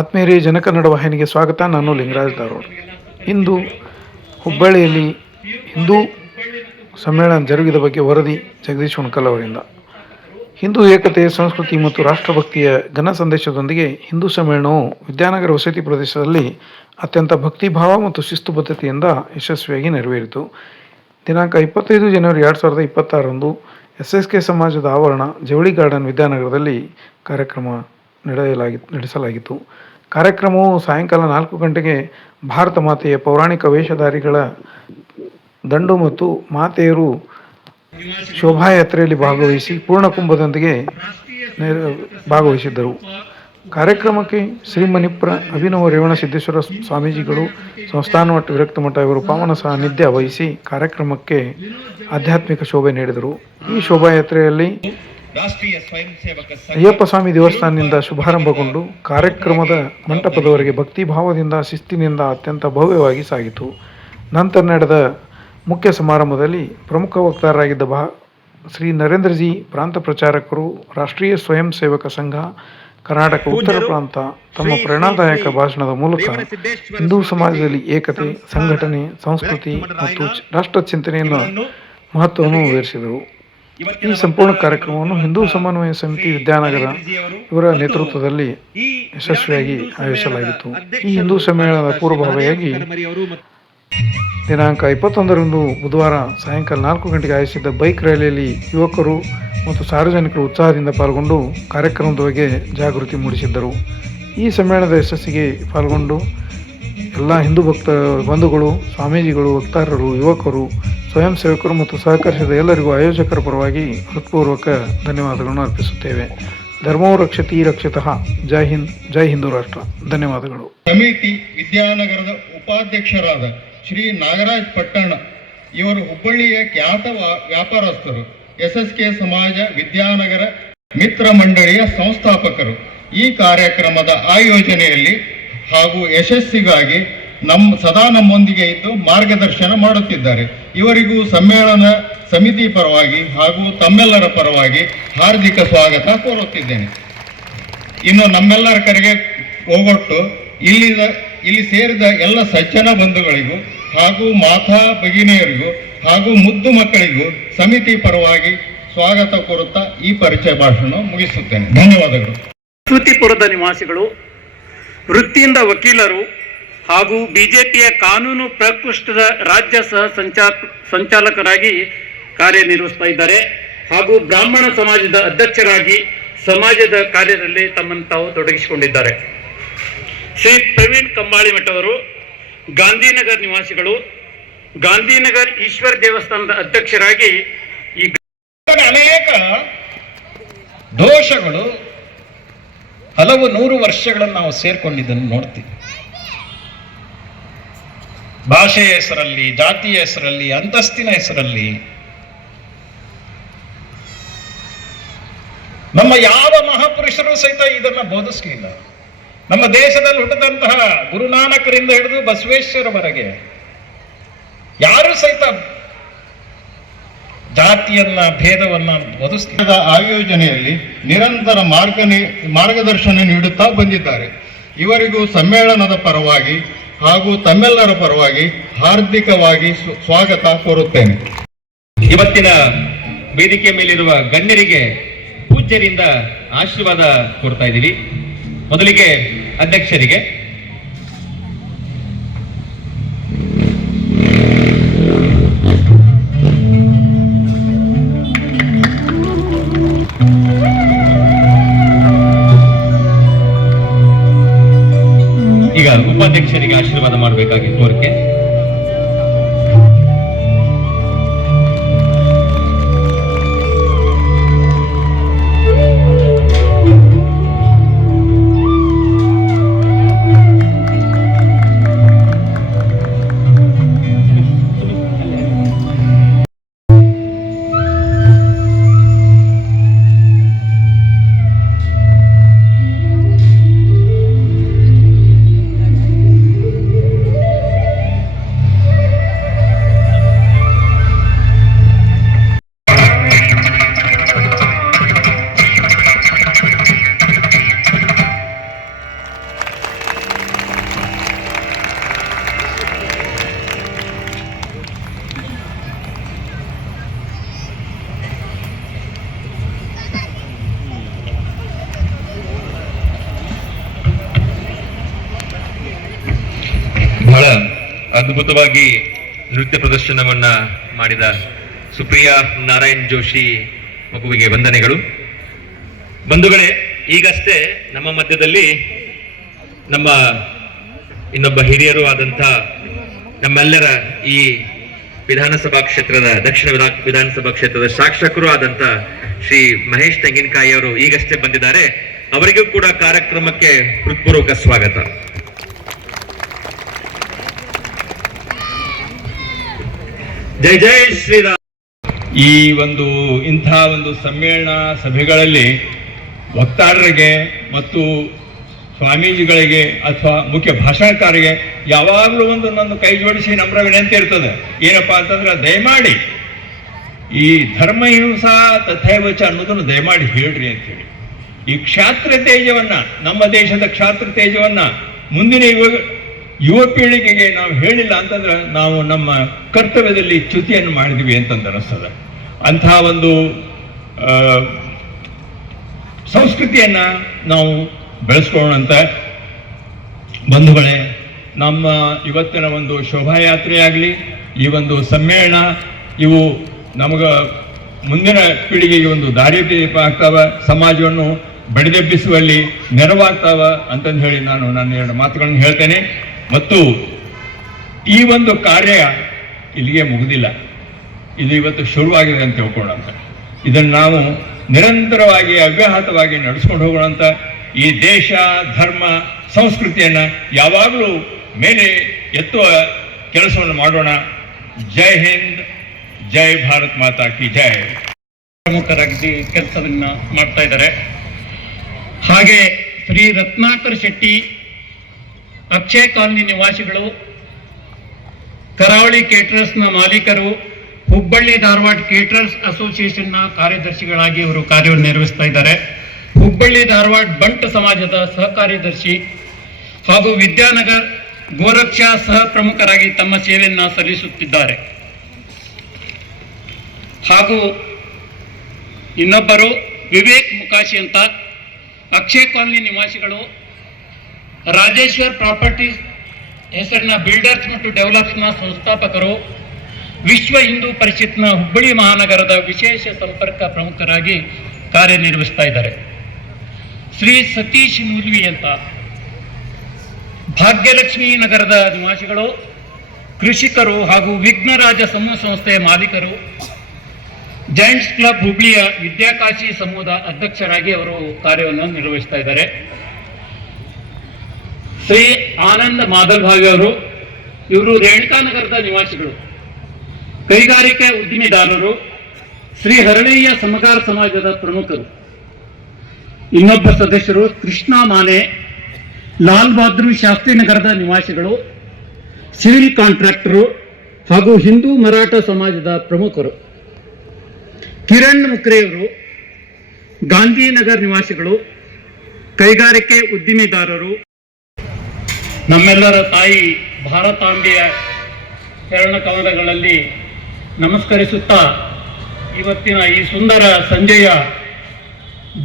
ಆತ್ಮೀಯರೇ, ಜನಕನ್ನಡ ವಾಹಿನಿಗೆ ಸ್ವಾಗತ. ನಾನು ಲಿಂಗರಾಜ್ ಧಾರವಾಡ. ಇಂದು ಹುಬ್ಬಳ್ಳಿಯಲ್ಲಿ ಹಿಂದೂ ಸಮ್ಮೇಳನ ಜರುಗಿದ ಬಗ್ಗೆ ವರದಿ ಜಗದೀಶ್ ಹುಣಕಲ್ ಅವರಿಂದ. ಹಿಂದೂ ಏಕತೆ, ಸಂಸ್ಕೃತಿ ಮತ್ತು ರಾಷ್ಟ್ರಭಕ್ತಿಯ ಘನ ಸಂದೇಶದೊಂದಿಗೆ ಹಿಂದೂ ಸಮ್ಮೇಳನವು ವಿದ್ಯಾನಗರ ವಸತಿ ಪ್ರದೇಶದಲ್ಲಿ ಅತ್ಯಂತ ಭಕ್ತಿಭಾವ ಮತ್ತು ಶಿಸ್ತುಬದ್ಧತೆಯಿಂದ ಯಶಸ್ವಿಯಾಗಿ ನೆರವೇರಿತು. ದಿನಾಂಕ 25 ಜನವರಿ 2026ರಂದು SSK ಸಮಾಜದ ಆವರಣ ಜವಳಿ ಗಾರ್ಡನ್ ವಿದ್ಯಾನಗರದಲ್ಲಿ ಕಾರ್ಯಕ್ರಮ ನಡೆಸಲಾಗಿತ್ತು. ಕಾರ್ಯಕ್ರಮವು ಸಾಯಂಕಾಲ 4 ಗಂಟೆಗೆ ಭಾರತ ಮಾತೆಯ ಪೌರಾಣಿಕ ವೇಷಧಾರಿಗಳ ದಂಡು ಮತ್ತು ಮಾತೆಯರು ಶೋಭಾಯಾತ್ರೆಯಲ್ಲಿ ಭಾಗವಹಿಸಿ ಪೂರ್ಣಕುಂಭದೊಂದಿಗೆ ಭಾಗವಹಿಸಿದ್ದರು. ಕಾರ್ಯಕ್ರಮಕ್ಕೆ ಶ್ರೀಮನಿಪ್ರ ಅಭಿನವ ರೇವಣ ಸಿದ್ದೇಶ್ವರ ಸ್ವಾಮೀಜಿಗಳು, ಸಂಸ್ಥಾನ ಮಠ, ವಿರಕ್ತ ಮಠ ಇವರು ಪಾವನ ಸಾನ್ನಿಧ್ಯ ವಹಿಸಿ ಕಾರ್ಯಕ್ರಮಕ್ಕೆ ಆಧ್ಯಾತ್ಮಿಕ ಶೋಭೆ ನೀಡಿದರು. ಈ ಶೋಭಾಯಾತ್ರೆಯಲ್ಲಿ ಅಯ್ಯಪ್ಪ ಸ್ವಾಮಿ ದೇವಸ್ಥಾನದಿಂದ ಶುಭಾರಂಭಗೊಂಡು ಕಾರ್ಯಕ್ರಮದ ಮಂಟಪದವರೆಗೆ ಭಕ್ತಿಭಾವದಿಂದ, ಶಿಸ್ತಿನಿಂದ ಅತ್ಯಂತ ಭವ್ಯವಾಗಿ ಸಾಗಿತು. ನಂತರ ನಡೆದ ಮುಖ್ಯ ಸಮಾರಂಭದಲ್ಲಿ ಪ್ರಮುಖ ವಕ್ತಾರರಾಗಿದ್ದ ಶ್ರೀ ನರೇಂದ್ರಜಿ, ಪ್ರಾಂತ ಪ್ರಚಾರಕರು, ರಾಷ್ಟ್ರೀಯ ಸ್ವಯಂ ಸೇವಕ ಸಂಘ ಕರ್ನಾಟಕ ಉತ್ತರ ಪ್ರಾಂತ ತಮ್ಮ ಪ್ರೇರಣಾದಾಯಕ ಭಾಷಣದ ಮೂಲಕ ಹಿಂದೂ ಸಮಾಜದಲ್ಲಿ ಏಕತೆ, ಸಂಘಟನೆ, ಸಂಸ್ಕೃತಿ ಮತ್ತು ರಾಷ್ಟ್ರ ಚಿಂತನೆಯನ್ನು ಮಹತ್ವವನ್ನು ವಿವರಿಸಿದರು. ಈ ಸಂಪೂರ್ಣ ಕಾರ್ಯಕ್ರಮವನ್ನು ಹಿಂದೂ ಸಮನ್ವಯ ಸಮಿತಿ ವಿದ್ಯಾನಗರ ಇವರ ನೇತೃತ್ವದಲ್ಲಿ ಯಶಸ್ವಿಯಾಗಿ ಆಯೋಜಿಸಲಾಗಿತ್ತು. ಈ ಹಿಂದೂ ಸಮ್ಮೇಳನದ ಪೂರ್ವಭಾವಿಯಾಗಿ ದಿನಾಂಕ 21ರಂದು ಬುಧವಾರ ಸಾಯಂಕಾಲ 4 ಗಂಟೆಗೆ ಆಯೋಜಿಸಿದ್ದ ಬೈಕ್ ರ್ಯಾಲಿಯಲ್ಲಿ ಯುವಕರು ಮತ್ತು ಸಾರ್ವಜನಿಕರು ಉತ್ಸಾಹದಿಂದ ಪಾಲ್ಗೊಂಡು ಕಾರ್ಯಕ್ರಮದ ಬಗ್ಗೆ ಜಾಗೃತಿ ಮೂಡಿಸಿದ್ದರು. ಈ ಸಮ್ಮೇಳನದ ಯಶಸ್ಸಿಗೆ ಪಾಲ್ಗೊಂಡು ಎಲ್ಲ ಹಿಂದೂ ಬಂಧುಗಳು, ಸ್ವಾಮೀಜಿಗಳು, ವಕ್ತಾರರು, ಯುವಕರು, ಸ್ವಯಂ ಸೇವಕರು ಮತ್ತು ಸಹಕರಿಸಿದ ಎಲ್ಲರಿಗೂ ಆಯೋಜಕರ ಪರವಾಗಿ ಹೃತ್ಪೂರ್ವಕ ಧನ್ಯವಾದಗಳನ್ನು ಅರ್ಪಿಸುತ್ತೇವೆ. ಧರ್ಮೋ ರಕ್ಷತಿ ರಕ್ಷತಃ. ಜೈ ಹಿಂದ್, ಜೈ ಹಿಂದೂ ರಾಷ್ಟ್ರ. ಧನ್ಯವಾದಗಳು. ಸಮಿತಿ ವಿದ್ಯಾನಗರದ ಉಪಾಧ್ಯಕ್ಷರಾದ ಶ್ರೀ ನಾಗರಾಜ್ ಪಟ್ಟಣ ಇವರು ಹುಬ್ಬಳ್ಳಿಯ ಖ್ಯಾತ ವ್ಯಾಪಾರಸ್ಥರು, SSK ಸಮಾಜ ವಿದ್ಯಾನಗರ ಮಿತ್ರ ಮಂಡಳಿಯ ಸಂಸ್ಥಾಪಕರು. ಈ ಕಾರ್ಯಕ್ರಮದ ಆಯೋಜನೆಯಲ್ಲಿ ಹಾಗೂ ಯಶಸ್ಸಿಗಾಗಿ ಸದಾ ನಮ್ಮೊಂದಿಗೆ ಇದ್ದು ಮಾರ್ಗದರ್ಶನ ಮಾಡುತ್ತಿದ್ದಾರೆ. ಇವರಿಗೂ ಸಮ್ಮೇಳನ ಸಮಿತಿ ಪರವಾಗಿ ಹಾಗೂ ತಮ್ಮೆಲ್ಲರ ಪರವಾಗಿ ಹಾರ್ದಿಕ ಸ್ವಾಗತ ಕೋರುತ್ತಿದ್ದೇನೆ. ಇನ್ನು ನಮ್ಮೆಲ್ಲರ ಕರೆಗೆ ಹೋಗೊಟ್ಟು ಇಲ್ಲಿ ಸೇರಿದ ಎಲ್ಲ ಸಜ್ಜನ ಬಂಧುಗಳಿಗೂ ಹಾಗೂ ಮಾತಾ ಭಗಿನಿಯರಿಗೂ ಹಾಗೂ ಮುದ್ದು ಮಕ್ಕಳಿಗೂ ಸಮಿತಿ ಪರವಾಗಿ ಸ್ವಾಗತ ಕೋರುತ್ತಾ ಈ ಪರಿಚಯ ಭಾಷಣ ಮುಗಿಸುತ್ತೇನೆ. ಧನ್ಯವಾದಗಳು. ಶ್ರುತಿಪುರದ ನಿವಾಸಿಗಳು, ವೃತ್ತಿಯಿಂದ ವಕೀಲರು ಹಾಗೂ ಬಿಜೆಪಿಯ ಕಾನೂನು ಪ್ರಕೋಷ್ಠದ ರಾಜ್ಯ ಸಹ ಸಂಚಾಲಕರಾಗಿ ಕಾರ್ಯನಿರ್ವಹಿಸ್ತಾ ಇದ್ದಾರೆ ಹಾಗೂ ಬ್ರಾಹ್ಮಣ ಸಮಾಜದ ಅಧ್ಯಕ್ಷರಾಗಿ ಸಮಾಜದ ಕಾರ್ಯದಲ್ಲಿ ತಮ್ಮನ್ನು ತಾವು ತೊಡಗಿಸಿಕೊಂಡಿದ್ದಾರೆ. ಶ್ರೀ ಪ್ರವೀಣ್ ಕಂಬಾಳಿ ಮಠವರು ಗಾಂಧಿನಗರ್ ನಿವಾಸಿಗಳು, ಗಾಂಧಿನಗರ್ ಈಶ್ವರ ದೇವಸ್ಥಾನದ ಅಧ್ಯಕ್ಷರಾಗಿ ಈ ಅನೇಕ ದೋಷಗಳು ಹಲವು 100 ವರ್ಷಗಳನ್ನು ನಾವು ಸೇರ್ಕೊಂಡಿದ್ದನ್ನು ನೋಡ್ತೀವಿ. ಭಾಷೆಯ ಹೆಸರಲ್ಲಿ, ಜಾತಿಯ ಹೆಸರಲ್ಲಿ, ಅಂತಸ್ತಿನ ಹೆಸರಲ್ಲಿ ನಮ್ಮ ಯಾವ ಮಹಾಪುರುಷರು ಸಹಿತ ಇದನ್ನು ಬೋಧಿಸಲಿಲ್ಲ. ನಮ್ಮ ದೇಶದಲ್ಲಿ ಹುಟ್ಟಿದಂತಹ ಗುರುನಾನಕರಿಂದ ಹಿಡಿದು ಬಸವೇಶ್ವರವರೆಗೆ ಯಾರು ಸಹಿತ ಜಾತಿಯನ್ನ, ಭೇದವನ್ನ ಬೋಧಿಸಿದ ಆಯೋಜನೆಯಲ್ಲಿ ನಿರಂತರ ಮಾರ್ಗದರ್ಶನ ನೀಡುತ್ತಾ ಬಂದಿದ್ದಾರೆ. ಇವರಿಗೂ ಸಮ್ಮೇಳನದ ಪರವಾಗಿ ಹಾಗೂ ತಮ್ಮೆಲ್ಲರ ಪರವಾಗಿ ಹಾರ್ದಿಕವಾಗಿ ಸ್ವಾಗತ ಕೋರುತ್ತೇನೆ. ಇವತ್ತಿನ ವೇದಿಕೆ ಮೇಲಿರುವ ಗಣ್ಯರಿಗೆ ಪೂಜ್ಯರಿಂದ ಆಶೀರ್ವಾದ ಕೋರ್ತಾ ಇದ್ದೀವಿ. ಮೊದಲಿಗೆ ಅಧ್ಯಕ್ಷರಿಗೆ. ಈಗ ಉಪಾಧ್ಯಕ್ಷರಿಗೆ ಆಶೀರ್ವಾದ ಮಾಡಬೇಕಾಗಿ ಕೋರಿಕೆ. ಅದ್ಭುತವಾಗಿ ನೃತ್ಯ ಪ್ರದರ್ಶನವನ್ನ ಮಾಡಿದ ಸುಪ್ರಿಯಾ ನಾರಾಯಣ್ ಜೋಶಿ ಮಗುವಿಗೆ ವಂದನೆಗಳು. ಬಂಧುಗಳೇ, ಈಗಷ್ಟೇ ನಮ್ಮ ಮಧ್ಯದಲ್ಲಿ ನಮ್ಮ ಇನ್ನೊಬ್ಬ ಹಿರಿಯರು ಆದಂಥ ನಮ್ಮೆಲ್ಲರ ಈ ವಿಧಾನಸಭಾ ಕ್ಷೇತ್ರದ ದಕ್ಷಿಣ ವಿಧಾನಸಭಾ ಕ್ಷೇತ್ರದ ಶಾಸಕರು ಆದಂತ ಶ್ರೀ ಮಹೇಶ್ ತೆಂಗಿನಕಾಯಿ ಅವರು ಈಗಷ್ಟೇ ಬಂದಿದ್ದಾರೆ. ಅವರಿಗೂ ಕೂಡ ಕಾರ್ಯಕ್ರಮಕ್ಕೆ ಹೃತ್ಪೂರ್ವಕ ಸ್ವಾಗತ. ಜೈ ಜೈ ಶ್ರೀರಾಮ್. ಈ ಇಂಥ ಒಂದು ಸಮ್ಮೇಳನ ಸಭೆಗಳಲ್ಲಿ ವಕ್ತಾರರಿಗೆ ಮತ್ತು ಸ್ವಾಮೀಜಿಗಳಿಗೆ ಅಥವಾ ಮುಖ್ಯ ಭಾಷಣಕಾರರಿಗೆ ಯಾವಾಗಲೂ ನನ್ನ ಕೈ ಜೋಡಿಸಿ ನಮ್ರ ವಿನಂತಿ ಇರ್ತದೆ. ಏನಪ್ಪಾ ಅಂತಂದ್ರೆ, ದಯಮಾಡಿ ಈ ಧರ್ಮ ಹಿಂಸಾ ತಥೈವಚ ಅನ್ನೋದನ್ನು ದಯಮಾಡಿ ಹೇಳ್ರಿ ಅಂತೇಳಿ. ಈ ಕ್ಷಾತ್ರ ತೇಜವನ್ನ, ನಮ್ಮ ದೇಶದ ಕ್ಷಾತ್ರ ತೇಜವನ್ನ ಮುಂದಿನ ಯುವ ಪೀಳಿಗೆಗೆ ನಾವು ಹೇಳಿಲ್ಲ ಅಂತಂದ್ರೆ ನಾವು ನಮ್ಮ ಕರ್ತವ್ಯದಲ್ಲಿ ಚ್ಯುತಿಯನ್ನು ಮಾಡಿದ್ವಿ ಅಂತಂದು ಅನಿಸ್ತದೆ. ಅಂತಹ ಒಂದು ಸಂಸ್ಕೃತಿಯನ್ನ ನಾವು ಬೆಳೆಸ್ಕೊಳ್ಳೋಣ ಅಂತ. ಬಂಧುಗಳೇ, ನಮ್ಮ ಇವತ್ತಿನ ಒಂದು ಶೋಭಾಯಾತ್ರೆ ಆಗಲಿ, ಈ ಒಂದು ಸಮ್ಮೇಳನ, ಇವು ನಮಗ ಮುಂದಿನ ಪೀಳಿಗೆಗೆ ಒಂದು ದಾರಿದೀಪ ಆಗ್ತಾವ, ಸಮಾಜವನ್ನು ಬೆಳೆದೆಬ್ಬಿಸುವಲ್ಲಿ ನೆರವಾಗ್ತಾವ ಅಂತಂದು ಹೇಳಿ ನಾನು ನನ್ನ 2 ಮಾತುಗಳನ್ನು ಹೇಳ್ತೇನೆ. ಮತ್ತು ಈ ಒಂದು ಕಾರ್ಯ ಇಲ್ಲಿಗೆ ಮುಗಿದಿಲ್ಲ, ಇದು ಇವತ್ತು ಶುರುವಾಗಿದೆ ಅಂತ ತಿಳ್ಕೊಳ್ಳೋಣ ಅಂತ. ಇದನ್ನು ನಾವು ನಿರಂತರವಾಗಿ ಅವ್ಯಾಹತವಾಗಿ ನಡೆಸ್ಕೊಂಡು ಹೋಗೋಣ ಅಂತ. ಈ ದೇಶ, ಧರ್ಮ, ಸಂಸ್ಕೃತಿಯನ್ನ ಯಾವಾಗಲೂ ಮೇಲೆ ಎತ್ತುವ ಕೆಲಸವನ್ನು ಮಾಡೋಣ. ಜೈ ಹಿಂದ್, ಜೈ ಭಾರತ್ ಮಾತಾ ಕಿ ಜೈ. ಪ್ರಮುಖರಾಗಿ ಕೆಲಸವನ್ನ ಮಾಡ್ತಾ ಇದ್ದಾರೆ. ಹಾಗೆ ಶ್ರೀ ರತ್ನಾಕರ್ ಶೆಟ್ಟಿ, ಅಕ್ಷಯ ಕಾಲನಿ ನಿವಾಸಿಗಳು, ಕರಾವಳಿ ಕೇಟರರ್ಸ್ನ ಮಾಲೀಕರು, ಹುಬ್ಬಳ್ಳಿ ಧಾರವಾಡ ಕೇಟರರ್ಸ್ ಅಸೋಸಿಯೇಷನ್ನ ಕಾರ್ಯದರ್ಶಿಗಳಾಗಿ ಇವರು ಕಾರ್ಯವನ್ನು ನಿರ್ವಹಿಸ್ತಾ ಇದ್ದಾರೆ. ಹುಬ್ಬಳ್ಳಿ ಧಾರವಾಡ ಬಂಟ ಸಮಾಜದ ಸಹ ಕಾರ್ಯದರ್ಶಿ ಹಾಗೂ ವಿದ್ಯಾನಗರ್ ಗೋರಕ್ಷಾ ಸಹ ಪ್ರಮುಖರಾಗಿ ತಮ್ಮ ಸೇವೆಯನ್ನು ಸಲ್ಲಿಸುತ್ತಿದ್ದಾರೆ. ಹಾಗೂ ಇನ್ನೊಬ್ಬರು ವಿವೇಕ್ ಮುಕಾಶಿ ಅಂತ, ಅಕ್ಷಯ ಕಾಲನಿ ನಿವಾಸಿಗಳು, ರಾಜೇಶ್ವರ್ ಪ್ರಾಪರ್ಟೀಸ್ ಹೆಸರಿನ ಬಿಲ್ಡರ್ಸ್ ಮತ್ತು ಡೆವಲಪ್ಸ್ನ ಸಂಸ್ಥಾಪಕರು, ವಿಶ್ವ ಹಿಂದೂ ಪರಿಷತ್ನ ಹುಬ್ಬಳ್ಳಿ ಮಹಾನಗರದ ವಿಶೇಷ ಸಂಪರ್ಕ ಪ್ರಮುಖರಾಗಿ ಕಾರ್ಯನಿರ್ವಹಿಸ್ತಾ ಇದ್ದಾರೆ. ಶ್ರೀ ಸತೀಶ್ ಮುಲ್ವಿ ಅಂತ, ಭಾಗ್ಯಲಕ್ಷ್ಮಿ ನಗರದ ನಿವಾಸಿಗಳು, ಕೃಷಿಕರು ಹಾಗೂ ವಿಘ್ನರಾಜ ಸಮೂಹ ಸಂಸ್ಥೆಯ ಮಾಲೀಕರು, ಜೈಂಟ್ಸ್ ಕ್ಲಬ್ ಹುಬ್ಳಿಯ ವಿದ್ಯಾಕಾಶಿ ಸಮೂಹದ ಅಧ್ಯಕ್ಷರಾಗಿ ಅವರು ಕಾರ್ಯವನ್ನು ನಿರ್ವಹಿಸ್ತಾ ಇದ್ದಾರೆ. ಶ್ರೀ ಆನಂದ್ ಮಾಧಲ್ಭಾವಿ ಅವರು, ಇವರು ರೇಣುಕಾನಗರದ ನಿವಾಸಿಗಳು, ಕೈಗಾರಿಕೆ ಉದ್ದಿಮೆದಾರರು, ಶ್ರೀ ಹರಳಯ್ಯ ಸಮಗಾರ ಸಮಾಜದ ಪ್ರಮುಖರು. ಇನ್ನೊಬ್ಬ ಸದಸ್ಯರು ಕೃಷ್ಣ ಮಾನೆ, ಲಾಲ್ ಬಹದ್ದೂರ್ ಶಾಸ್ತ್ರಿ ನಗರದ ನಿವಾಸಿಗಳು, ಸಿವಿಲ್ ಕಾಂಟ್ರಾಕ್ಟರು ಹಾಗೂ ಹಿಂದೂ ಮರಾಠ ಸಮಾಜದ ಪ್ರಮುಖರು. ಕಿರಣ್ ಮುಕ್ರೆಯವರು ಗಾಂಧಿನಗರ್ ನಿವಾಸಿಗಳು, ಕೈಗಾರಿಕೆ ಉದ್ದಿಮೆದಾರರು. ನಮ್ಮೆಲ್ಲರ ತಾಯಿ ಭಾರತಾಂಬೆಯ ಚರಣ ಕಮಲಗಳಲ್ಲಿ ನಮಸ್ಕರಿಸುತ್ತಾ, ಇವತ್ತಿನ ಈ ಸುಂದರ ಸಂಜೆಯ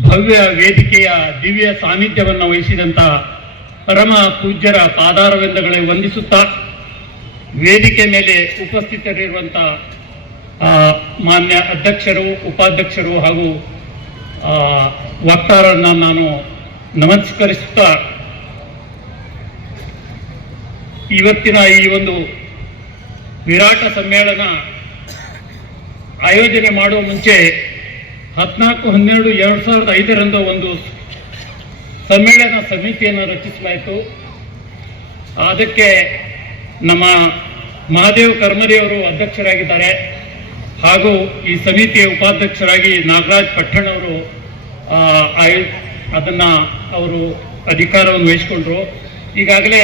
ಭವ್ಯ ವೇದಿಕೆಯ ದಿವ್ಯ ಸಾನ್ನಿಧ್ಯವನ್ನು ವಹಿಸಿದಂಥ ಪರಮ ಪೂಜ್ಯರ ಪಾದಾರವಿಂದಗಳಿಗೆ ವಂದಿಸುತ್ತಾ, ವೇದಿಕೆ ಮೇಲೆ ಉಪಸ್ಥಿತರಿರುವಂಥ ಮಾನ್ಯ ಅಧ್ಯಕ್ಷರು, ಉಪಾಧ್ಯಕ್ಷರು ಹಾಗೂ ವಕ್ತಾರರನ್ನು ನಾನು ನಮಸ್ಕರಿಸುತ್ತಾ, ಇವತ್ತಿನ ಈ ಒಂದು ವಿರಾಟ ಸಮ್ಮೇಳನ ಆಯೋಜನೆ ಮಾಡುವ ಮುಂಚೆ 14/12/2005 ಒಂದು ಸಮ್ಮೇಳನ ಸಮಿತಿಯನ್ನು ರಚಿಸಲಾಯಿತು. ಅದಕ್ಕೆ ನಮ್ಮ ಮಹಾದೇವ್ ಕರ್ಮರಿ ಅವರು ಅಧ್ಯಕ್ಷರಾಗಿದ್ದಾರೆ. ಹಾಗೂ ಈ ಸಮಿತಿಯ ಉಪಾಧ್ಯಕ್ಷರಾಗಿ ನಾಗರಾಜ್ ಪಟ್ಟಣ್ ಅವರು ಅವರು ಅಧಿಕಾರವನ್ನು ವಹಿಸಿಕೊಂಡ್ರು. ಈಗಾಗಲೇ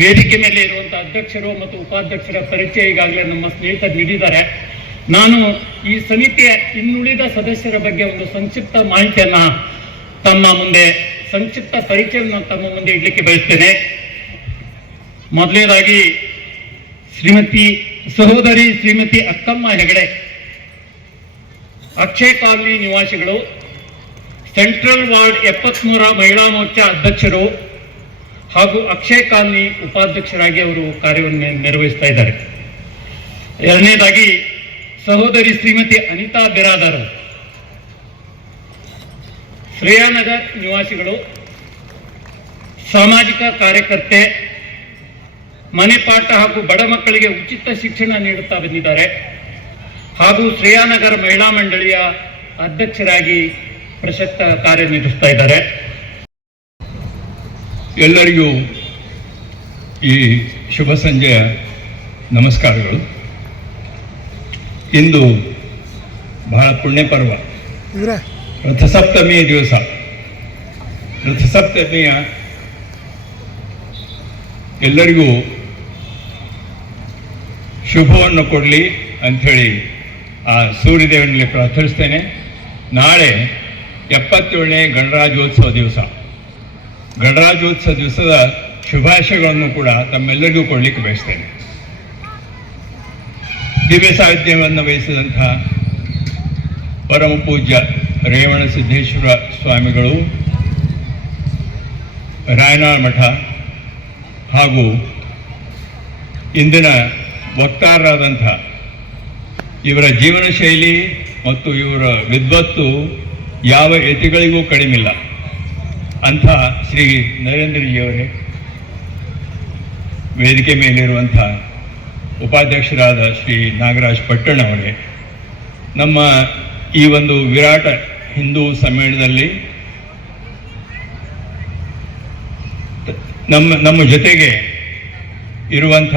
ವೇದಿಕೆ ಮೇಲೆ ಇರುವಂಥ ಅಧ್ಯಕ್ಷರು ಮತ್ತು ಉಪಾಧ್ಯಕ್ಷರ ಪರಿಚಯ ಈಗಾಗಲೇ ನಮ್ಮ ಸ್ನೇಹಿತರು ನೀಡಿದ್ದಾರೆ. ನಾನು ಈ ಸಮಿತಿಯ ಇನ್ನುಳಿದ ಸದಸ್ಯರ ಬಗ್ಗೆ ಒಂದು ಸಂಕ್ಷಿಪ್ತ ಮಾಹಿತಿಯನ್ನು ಸಂಕ್ಷಿಪ್ತ ಪರಿಚಯವನ್ನು ತಮ್ಮ ಮುಂದೆ ಇಡಲಿಕ್ಕೆ ಬಯಸ್ತೇನೆ. ಮೊದಲನೇದಾಗಿ ಸಹೋದರಿ ಶ್ರೀಮತಿ ಅಕ್ಕಮ್ಮ ಹೆಗಡೆ, ಅಕ್ಷಯ ಕಾಲನಿ ನಿವಾಸಿಗಳು, ಸೆಂಟ್ರಲ್ ವಾರ್ಡ್ 73 ಮಹಿಳಾ ಮೋರ್ಚಾ ಅಧ್ಯಕ್ಷರು ಹಾಗೂ ಅಕ್ಷಯ್ ಕಾಲನಿ ಉಪಾಧ್ಯಕ್ಷರಾಗಿ ಅವರು ಕಾರ್ಯವನ್ನು ನಿರ್ವಹಿಸ್ತಾ ಇದ್ದಾರೆ. ಎರಡನೇದಾಗಿ ಸಹೋದರಿ ಶ್ರೀಮತಿ ಅನಿತಾ ಬಿರಾದಾರ್, ಶ್ರೇಯಾನಗರ್ ನಿವಾಸಿಗಳು, ಸಾಮಾಜಿಕ ಕಾರ್ಯಕರ್ತೆ, ಮನೆ ಪಾಠ ಹಾಗೂ ಬಡ ಮಕ್ಕಳಿಗೆ ಉಚಿತ ಶಿಕ್ಷಣ ನೀಡುತ್ತಾ ಬಂದಿದ್ದಾರೆ. ಹಾಗೂ ಶ್ರೇಯಾನಗರ ಮಹಿಳಾ ಮಂಡಳಿಯ ಅಧ್ಯಕ್ಷರಾಗಿ ಪ್ರಸಕ್ತ ಕಾರ್ಯನಿರ್ವಹಿಸ್ತಾ ಇದ್ದಾರೆ. ಎಲ್ಲರಿಗೂ ಈ ಶುಭ ಸಂಜೆಯ ನಮಸ್ಕಾರಗಳು. ಇಂದು ಬಹಳ ಪುಣ್ಯ ಪರ್ವ, ರಥಸಪ್ತಮಿಯ ದಿವಸ. ರಥಸಪ್ತಮಿಯ ಎಲ್ಲರಿಗೂ ಶುಭವನ್ನು ಕೊಡಲಿ ಅಂಥೇಳಿ ಆ ಸೂರ್ಯದೇವನಲ್ಲಿ ಪ್ರಾರ್ಥಿಸ್ತೇನೆ. ನಾಳೆ 77ನೇ ಗಣರಾಜ್ಯೋತ್ಸವ ದಿವಸ. ಗಣರಾಜ್ಯೋತ್ಸವ ದಿವಸದ ಶುಭಾಶಯಗಳನ್ನು ಕೂಡ ತಮ್ಮೆಲ್ಲರಿಗೂ ಕೊಡಲಿಕ್ಕೆ ಬಯಸ್ತೇನೆ. ದಿವ್ಯ ಸಾಹಿತ್ಯವನ್ನು ವಹಿಸಿದಂಥ ಪರಮ ಪೂಜ್ಯ ರೇವಣ ಸಿದ್ದೇಶ್ವರ ಸ್ವಾಮಿಗಳು, ರಾಯನಾಳ್ ಮಠ ಹಾಗೂ ಇಂದಿನ ವಕ್ತಾರರಾದಂಥ ಇವರ ಜೀವನ ಶೈಲಿ ಮತ್ತು ಇವರ ವಿದ್ವತ್ತು ಯಾವ ಯತಿಗಳಿಗೂ ಕಡಿಮಿಲ್ಲ ಅಂಥ ಶ್ರೀ ನರೇಂದ್ರಜಿಯವರೇ, ವೇದಿಕೆ ಮೇಲಿರುವಂಥ ಉಪಾಧ್ಯಕ್ಷರಾದ ಶ್ರೀ ನಾಗರಾಜ್ ಪಟ್ಟಣ್ ಅವರೇ, ನಮ್ಮ ಈ ಒಂದು ವಿರಾಟ ಹಿಂದೂ ಸಮ್ಮೇಳನದಲ್ಲಿ ನಮ್ಮ ಜೊತೆಗೆ ಇರುವಂಥ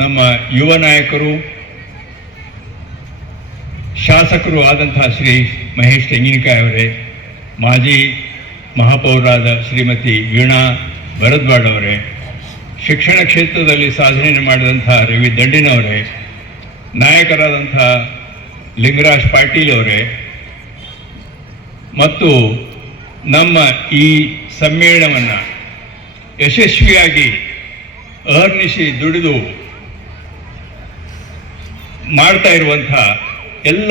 ನಮ್ಮ ಯುವ ನಾಯಕರು, ಶಾಸಕರು ಆದಂತಹ ಶ್ರೀ ಮಹೇಶ್ ತೆಂಗಿನಕಾಯಿ ಅವರೇ, ಮಾಜಿ ಮಹಾಪೌರರಾದ ಶ್ರೀಮತಿ ವೀಣಾ ಭರದ್ವಾಡ್ ಅವರೇ, ಶಿಕ್ಷಣ ಕ್ಷೇತ್ರದಲ್ಲಿ ಸಾಧನೆ ಮಾಡಿದಂಥ ರವಿ ದಂಡಿನವರೇ, ನಾಯಕರಾದಂಥ ಲಿಂಗರಾಜ್ ಪಾಟೀಲ್ ಅವರೇ, ಮತ್ತು ನಮ್ಮ ಈ ಸಮ್ಮೇಳನವನ್ನು ಯಶಸ್ವಿಯಾಗಿ ಅಹರ್ನಿಶಿ ದುಡಿದು ಮಾಡ್ತಾ ಇರುವಂಥ ಎಲ್ಲ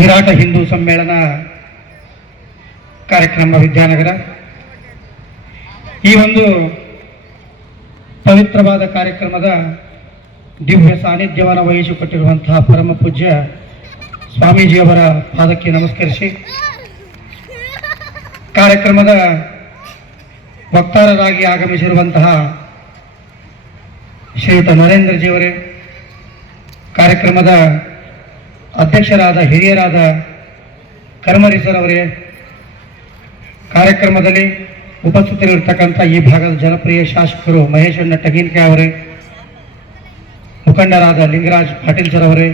ವಿರಾಟ ಹಿಂದೂ ಸಮ್ಮೇಳನ ಕಾರ್ಯಕ್ರಮ ವಿದ್ಯಾನಗರ ಈ ಒಂದು ಪವಿತ್ರವಾದ ಕಾರ್ಯಕ್ರಮದ ದಿವ್ಯ ಸಾನ್ನಿಧ್ಯವನ್ನು ವಹಿಸಿಕೊಟ್ಟಿರುವಂತಹ ಪರಮ ಪೂಜ್ಯ ಸ್ವಾಮೀಜಿಯವರ ಪಾದಕ್ಕೆ ನಮಸ್ಕರಿಸಿ, ಕಾರ್ಯಕ್ರಮದ ವಕ್ತಾರರಾಗಿ ಆಗಮಿಸಿರುವಂತಹ ಶ್ರೀಯುತ ನರೇಂದ್ರಜಿಯವರೇ, ಕಾರ್ಯಕ್ರಮದ ಅಧ್ಯಕ್ಷರಾದ ಹಿರಿಯರಾದ ಕರ್ಮರಿಸರವರೇ, ಕಾರ್ಯಕ್ರಮದಲ್ಲಿ ಉಪಸ್ಥಿತರಿರ್ತಕ್ಕಂಥ ಈ ಭಾಗದ ಜನಪ್ರಿಯ ಶಾಸಕರು ಮಹೇಶಣ್ಣ ಟಗೀನ್ಕಾಯಿ ಅವರೇ, ಮುಖಂಡರಾದ ಲಿಂಗರಾಜ್ ಪಾಟೀಲ್ ಸರ್ ಅವರೇ,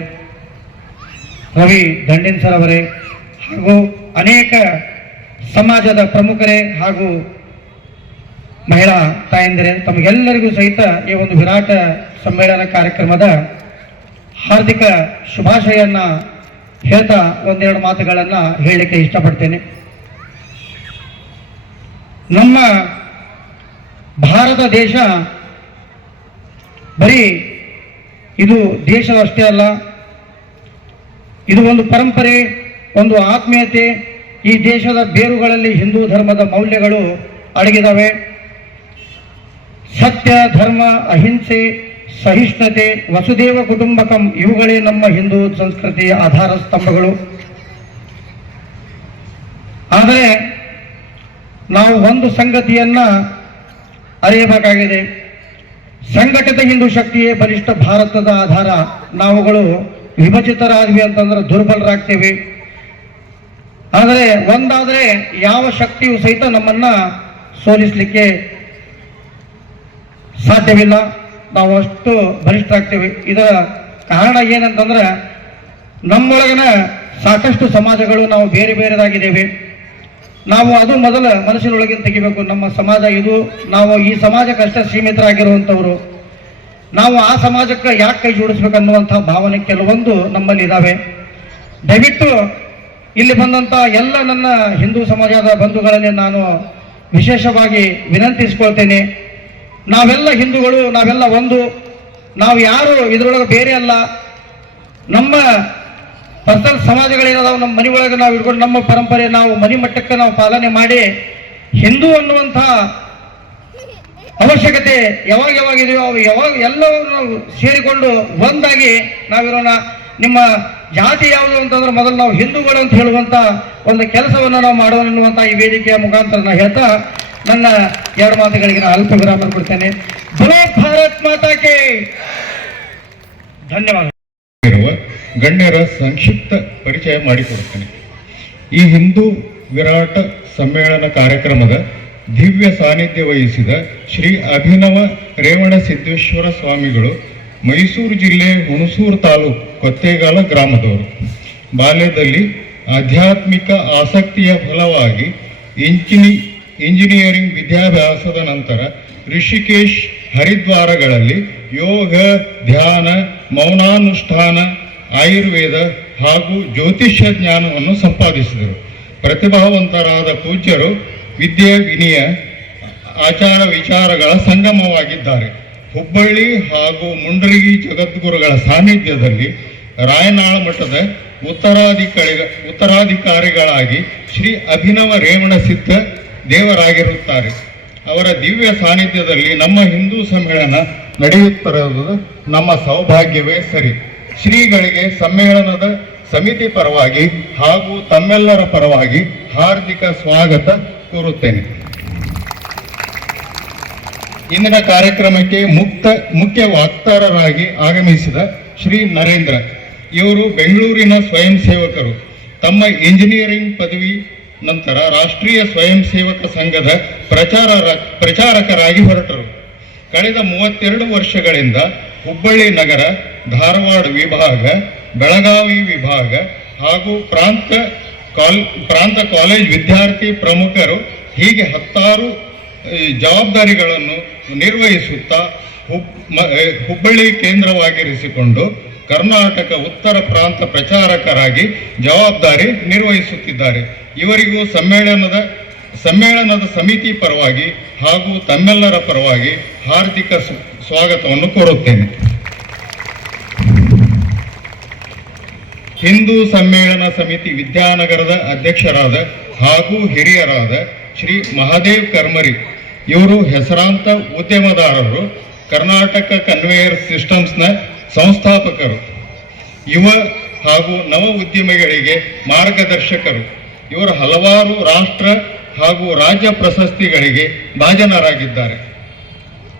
ರವಿ ದಂಡಿನ್ ಸರ್ ಅವರೇ, ಹಾಗೂ ಅನೇಕ ಸಮಾಜದ ಪ್ರಮುಖರೇ ಹಾಗೂ ಮಹಿಳಾ ತಾಯಂದಿರೇ, ತಮಗೆಲ್ಲರಿಗೂ ಸಹಿತ ಈ ಒಂದು ವಿರಾಟ ಸಮ್ಮೇಳನ ಕಾರ್ಯಕ್ರಮದ ಹಾರ್ದಿಕ ಶುಭಾಶಯನ್ನ ಹೇಳ್ತಾ ಒಂದೆರಡು ಮಾತುಗಳನ್ನು ಹೇಳಲಿಕ್ಕೆ ಇಷ್ಟಪಡ್ತೇನೆ. ನಮ್ಮ ಭಾರತ ದೇಶ ಬರೀ ಇದು ದೇಶವಷ್ಟೇ ಅಲ್ಲ, ಇದು ಒಂದು ಪರಂಪರೆ, ಒಂದು ಆತ್ಮೀಯತೆ. ಈ ದೇಶದ ಬೇರುಗಳಲ್ಲಿ ಹಿಂದೂ ಧರ್ಮದ ಮೌಲ್ಯಗಳು ಅಡಗಿದಾವೆ. ಸತ್ಯ, ಧರ್ಮ, ಅಹಿಂಸೆ, ಸಹಿಷ್ಣುತೆ, ವಸುದೇವ ಕುಟುಂಬಕಂ ಇವುಗಳೇ ನಮ್ಮ ಹಿಂದೂ ಸಂಸ್ಕೃತಿಯ ಆಧಾರ ಸ್ತಂಭಗಳು. ಆದರೆ ನಾವು ಒಂದು ಸಂಗತಿಯನ್ನ ಅರಿಯಬೇಕಾಗಿದೆ. ಸಂಘಟಿತ ಹಿಂದೂ ಶಕ್ತಿಯೇ ಬಲಿಷ್ಠ ಭಾರತದ ಆಧಾರ. ನಾವುಗಳು ವಿಭಜಿತರಾದ್ವಿ ಅಂತಂದ್ರೆ ದುರ್ಬಲರಾಗ್ತೇವೆ. ಆದರೆ ಒಂದಾದರೆ ಯಾವ ಶಕ್ತಿಯು ಸಹಿತ ನಮ್ಮನ್ನ ಸೋಲಿಸಲಿಕ್ಕೆ ಸಾಧ್ಯವಿಲ್ಲ. ನಾವು ಅಷ್ಟು ಬಲಿಷ್ಠರಾಗ್ತೇವೆ. ಇದರ ಕಾರಣ ಏನಂತಂದ್ರೆ ನಮ್ಮೊಳಗಿನ ಸಾಕಷ್ಟು ಸಮಾಜಗಳು ನಾವು ಬೇರೆ ಬೇರೆದಾಗಿದ್ದೇವೆ. ನಾವು ಅದು ಮೊದಲ ಮನಸ್ಸಿನೊಳಗಿನ ತೆಗಿಬೇಕು. ನಮ್ಮ ಸಮಾಜ ಇದು, ನಾವು ಈ ಸಮಾಜಕ್ಕಷ್ಟೇ ಸೀಮಿತರಾಗಿರುವಂಥವ್ರು, ನಾವು ಆ ಸಮಾಜಕ್ಕೆ ಯಾಕೆ ಕೈ ಜೋಡಿಸ್ಬೇಕನ್ನುವಂಥ ಭಾವನೆ ಕೆಲವೊಂದು ನಮ್ಮಲ್ಲಿ ಇದ್ದಾವೆ. ದಯವಿಟ್ಟು ಇಲ್ಲಿ ಬಂದಂಥ ಎಲ್ಲ ನನ್ನ ಹಿಂದೂ ಸಮಾಜದ ಬಂಧುಗಳಲ್ಲಿ ನಾನು ವಿಶೇಷವಾಗಿ ವಿನಂತಿಸಿಕೊಳ್ತೇನೆ. ನಾವೆಲ್ಲ ಹಿಂದೂಗಳು, ನಾವೆಲ್ಲ ಒಂದು. ನಾವು ಯಾರು ಇದ್ರೊಳಗೆ ಬೇರೆ ಅಲ್ಲ. ನಮ್ಮ ಪರ್ಸನಲ್ ಸಮಾಜಗಳೇನದಾವ ನಮ್ಮ ಮನೆ ಒಳಗೆ ನಾವು ಇಟ್ಕೊಂಡು ನಮ್ಮ ಪರಂಪರೆ ನಾವು ಮನೆ ಮಟ್ಟಕ್ಕೆ ನಾವು ಪಾಲನೆ ಮಾಡಿ ಹಿಂದೂ ಅನ್ನುವಂಥ ಅವಶ್ಯಕತೆ ಯಾವಾಗ ಇದೆಯೋ ಅವು ಯಾವಾಗ ಎಲ್ಲವೂ ನಾವು ಸೇರಿಕೊಂಡು ಒಂದಾಗಿ ನಾವಿರೋಣ. ನಿಮ್ಮ ಜಾತಿ ಯಾವುದು ಅಂತಂದ್ರೆ ಮೊದಲು ನಾವು ಹಿಂದೂಗಳು ಅಂತ ಹೇಳುವಂಥ ಒಂದು ಕೆಲಸವನ್ನು ನಾವು ಮಾಡೋಣ ಎನ್ನುವಂಥ ಈ ವೇದಿಕೆಯ ಮುಖಾಂತರ ನಾನು ಹೇಳ್ತಾ ನನ್ನ ಎರಡು ಮಾತುಗಳಿಗೆ ನಾನು ಅಲ್ಪ ವಿರಾಮ ಕೊಡ್ತೇನೆ. ಬೋಲೋ ಭಾರತ್ ಮಾತಾಕ್ಕೆ ಧನ್ಯವಾದ. ಗಣ್ಯರ ಸಂಕ್ಷಿಪ್ತ ಪರಿಚಯ ಮಾಡಿಕೊಡುತ್ತೇನೆ. ಈ ಹಿಂದೂ ವಿರಾಟ ಸಮ್ಮೇಳನ ಕಾರ್ಯಕ್ರಮದ ದಿವ್ಯ ಸಾನ್ನಿಧ್ಯ ವಹಿಸಿದ ಶ್ರೀ ಅಭಿನವ ರೇವಣಸಿದ್ದೇಶ್ವರ ಸ್ವಾಮಿಗಳು ಮೈಸೂರು ಜಿಲ್ಲೆ ಹುಣಸೂರು ತಾಲೂಕು ಕೊತ್ತೇಗಾಲ ಗ್ರಾಮದವರು. ಬಾಲ್ಯದಲ್ಲಿ ಆಧ್ಯಾತ್ಮಿಕ ಆಸಕ್ತಿಯ ಫಲವಾಗಿ ಇಂಜಿನಿಯರಿಂಗ್ ವಿದ್ಯಾಭ್ಯಾಸದ ನಂತರ ಋಷಿಕೇಶ್ ಹರಿದ್ವಾರಗಳಲ್ಲಿ ಯೋಗ, ಧ್ಯಾನ, ಮೌನಾನುಷ್ಠಾನ, ಆಯುರ್ವೇದ ಹಾಗೂ ಜ್ಯೋತಿಷ್ಯ ಜ್ಞಾನವನ್ನು ಸಂಪಾದಿಸಿದರು. ಪ್ರತಿಭಾವಂತರಾದ ಪೂಜ್ಯರು ವಿದ್ಯೆ, ವಿನಯ, ಆಚಾರ ವಿಚಾರಗಳ ಸಂಗಮವಾಗಿದ್ದಾರೆ. ಹುಬ್ಬಳ್ಳಿ ಹಾಗೂ ಮುಂಡರಗಿ ಜಗದ್ಗುರುಗಳ ಸಾನ್ನಿಧ್ಯದಲ್ಲಿ ರಾಯನಾಳ ಮಠದ ಉತ್ತರಾಧಿಕಾರಿಗಳಾಗಿ ಶ್ರೀ ಅಭಿನವ ರೇವಣಸಿದ್ಧ ದೇವರಾಗಿರುತ್ತಾರೆ. ಅವರ ದಿವ್ಯ ಸಾನ್ನಿಧ್ಯದಲ್ಲಿ ನಮ್ಮ ಹಿಂದೂ ಸಮ್ಮೇಳನ ನಡೆಯುತ್ತಿರುವುದು ನಮ್ಮ ಸೌಭಾಗ್ಯವೇ ಸರಿ. ಶ್ರೀಗಳಿಗೆ ಸಮ್ಮೇಳನದ ಸಮಿತಿ ಪರವಾಗಿ ಹಾಗೂ ತಮ್ಮೆಲ್ಲರ ಪರವಾಗಿ ಹಾರ್ದಿಕ ಸ್ವಾಗತ ಕೋರುತ್ತೇನೆ. ಇಂದಿನ ಕಾರ್ಯಕ್ರಮಕ್ಕೆ ಮುಖ್ಯ ವಕ್ತಾರರಾಗಿ ಆಗಮಿಸಿದ ಶ್ರೀ ನರೇಂದ್ರ ಇವರು ಬೆಂಗಳೂರಿನ ಸ್ವಯಂ ಸೇವಕರು. ತಮ್ಮ ಇಂಜಿನಿಯರಿಂಗ್ ಪದವಿ ನಂತರ ರಾಷ್ಟ್ರೀಯ ಸ್ವಯಂ ಸೇವಕ ಸಂಘದ ಪ್ರಚಾರಕರಾಗಿ ಹೊರಟರು. ಕಳೆದ 32 ವರ್ಷಗಳಿಂದ ಹುಬ್ಬಳ್ಳಿ ನಗರ, ಧಾರವಾಡ ವಿಭಾಗ, ಬೆಳಗಾವಿ ವಿಭಾಗ ಹಾಗೂ ಪ್ರಾಂತ ಕಾಲೇಜ್ ವಿದ್ಯಾರ್ಥಿ ಪ್ರಮುಖರು ಹೀಗೆ 10 ಜವಾಬ್ದಾರಿಗಳನ್ನು ನಿರ್ವಹಿಸುತ್ತಾ ಹುಬ್ಬಳ್ಳಿ ಕೇಂದ್ರವಾಗಿರಿಸಿಕೊಂಡು ಕರ್ನಾಟಕ ಉತ್ತರ ಪ್ರಾಂತ ಪ್ರಚಾರಕರಾಗಿ ಜವಾಬ್ದಾರಿ ನಿರ್ವಹಿಸುತ್ತಿದ್ದಾರೆ. ಇವರಿಗೂ ಸಮ್ಮೇಳನದ ಸಮಿತಿ ಪರವಾಗಿ ಹಾಗೂ ತಮ್ಮೆಲ್ಲರ ಪರವಾಗಿ ಹಾರ್ದಿಕ ಸ್ವಾಗತವನ್ನು ಕೋರುತ್ತೇನೆ. ಹಿಂದೂ ಸಮ್ಮೇಳನ ಸಮಿತಿ ವಿದ್ಯಾನಗರದ ಅಧ್ಯಕ್ಷರಾದ ಹಾಗೂ ಹಿರಿಯರಾದ ಶ್ರೀ ಮಹಾದೇವ್ ಕರ್ಮರಿ ಇವರು ಹೆಸರಾಂತ ಉದ್ಯಮದಾರರು, ಕರ್ನಾಟಕ ಕನ್ವೇಯರ್ ಸಿಸ್ಟಮ್ಸ್ನ ಸಂಸ್ಥಾಪಕರು, ಯುವ ಹಾಗೂ ನವ ಉದ್ಯಮಿಗಳಿಗೆ ಮಾರ್ಗದರ್ಶಕರು. ಇವರು ಹಲವಾರು ರಾಷ್ಟ್ರ ಹಾಗೂ ರಾಜ್ಯ ಪ್ರಶಸ್ತಿಗಳಿಗೆ ಭಾಜನರಾಗಿದ್ದಾರೆ.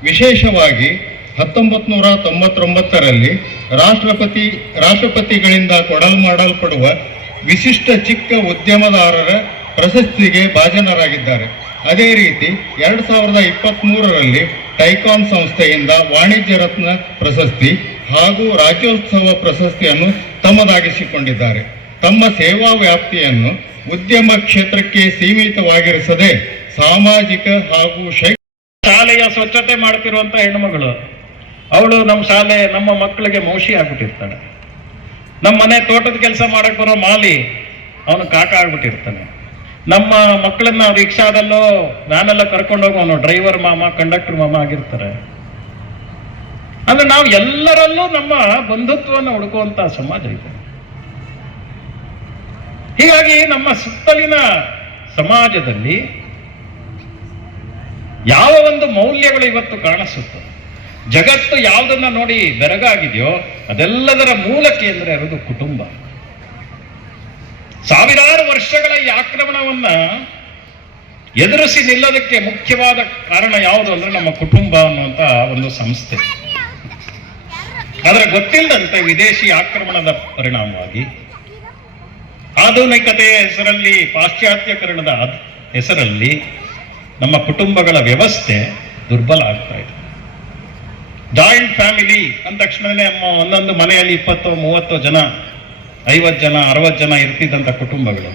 ವಿಶೇಷವಾಗಿ 1999ರಲ್ಲಿ ರಾಷ್ಟ್ರಪತಿಗಳಿಂದ ಕೊಡಲ್ಪಡುವ ವಿಶಿಷ್ಟ ಚಿಕ್ಕ ಉದ್ಯಮದಾರರ ಪ್ರಶಸ್ತಿಗೆ ಭಾಜನರಾಗಿದ್ದಾರೆ. ಅದೇ ರೀತಿ 2023ರಲ್ಲಿ ಟೈಕಾನ್ ಸಂಸ್ಥೆಯಿಂದ ವಾಣಿಜ್ಯ ರತ್ನ ಪ್ರಶಸ್ತಿ ಹಾಗೂ ರಾಜ್ಯೋತ್ಸವ ಪ್ರಶಸ್ತಿಯನ್ನು ತಮ್ಮದಾಗಿಸಿಕೊಂಡಿದ್ದಾರೆ. ತಮ್ಮ ಸೇವಾ ವ್ಯಾಪ್ತಿಯನ್ನು ಉದ್ಯಮ ಕ್ಷೇತ್ರಕ್ಕೆ ಸೀಮಿತವಾಗಿರಿಸದೆ ಸಾಮಾಜಿಕ ಹಾಗೂ ಶಾಲೆಯ ಸ್ವಚ್ಛತೆ ಮಾಡ್ತಿರುವಂತ ಹೆಣ್ಣುಮಗಳು ಅವಳು ನಮ್ಮ ಮಕ್ಕಳಿಗೆ ಮೌಶಿ ಆಗ್ಬಿಟ್ಟಿರ್ತಾಳೆ. ನಮ್ಮ ಮನೆ ತೋಟದ ಕೆಲಸ ಮಾಡಕ್ ಬರೋ ಮಾಲಿ ಅವನು ಕಾಕ ಆಗ್ಬಿಟ್ಟಿರ್ತಾನೆ. ನಮ್ಮ ಮಕ್ಕಳನ್ನ ರಿಕ್ಷಾದಲ್ಲೋ ವ್ಯಾನೆಲ್ಲ ಕರ್ಕೊಂಡು ಹೋಗೋನು ಡ್ರೈವರ್ ಮಾಮ, ಕಂಡಕ್ಟರ್ ಮಾಮ ಆಗಿರ್ತಾರೆ. ಅಂದ್ರೆ ನಾವು ಎಲ್ಲರಲ್ಲೂ ನಮ್ಮ ಬಂಧುತ್ವವನ್ನು ಹುಡುಕುವಂತ ಸಮಾಜ ಇದೆ. ಹೀಗಾಗಿ ನಮ್ಮ ಸುತ್ತಲಿನ ಸಮಾಜದಲ್ಲಿ ಯಾವ ಒಂದು ಮೌಲ್ಯಗಳು ಇವತ್ತು ಕಾಣಿಸುತ್ತೆ, ಜಗತ್ತು ಯಾವುದನ್ನ ನೋಡಿ ಬೆರಗಾಗಿದೆಯೋ ಅದೆಲ್ಲದರ ಮೂಲ ಕೇಂದ್ರ ಇರೋದು ಕುಟುಂಬ. ಸಾವಿರಾರು ವರ್ಷಗಳ ಈ ಆಕ್ರಮಣವನ್ನ ಎದುರಿಸಿ ನಿಲ್ಲೋದಕ್ಕೆ ಮುಖ್ಯವಾದ ಕಾರಣ ಯಾವುದು ಅಂದ್ರೆ ನಮ್ಮ ಕುಟುಂಬ ಅನ್ನುವಂತ ಒಂದು ಸಂಸ್ಥೆ. ಆದರೆ ಗೊತ್ತಿಲ್ಲದಂತೆ ವಿದೇಶಿ ಆಕ್ರಮಣದ ಪರಿಣಾಮವಾಗಿ ಆಧುನಿಕತೆಯ ಹೆಸರಲ್ಲಿ, ಪಾಶ್ಚಾತ್ಯಕರಣದ ಹೆಸರಲ್ಲಿ ನಮ್ಮ ಕುಟುಂಬಗಳ ವ್ಯವಸ್ಥೆ ದುರ್ಬಲ ಆಗ್ತಾ ಇದೆ. ಜಾಯಿಂಟ್ ಫ್ಯಾಮಿಲಿ ಅಂದ ತಕ್ಷಣನೇ ಒಂದೊಂದು ಮನೆಯಲ್ಲಿ 20-30 ಜನ, 50 ಜನ, 60 ಜನ ಇರ್ತಿದ್ದಂಥ ಕುಟುಂಬಗಳು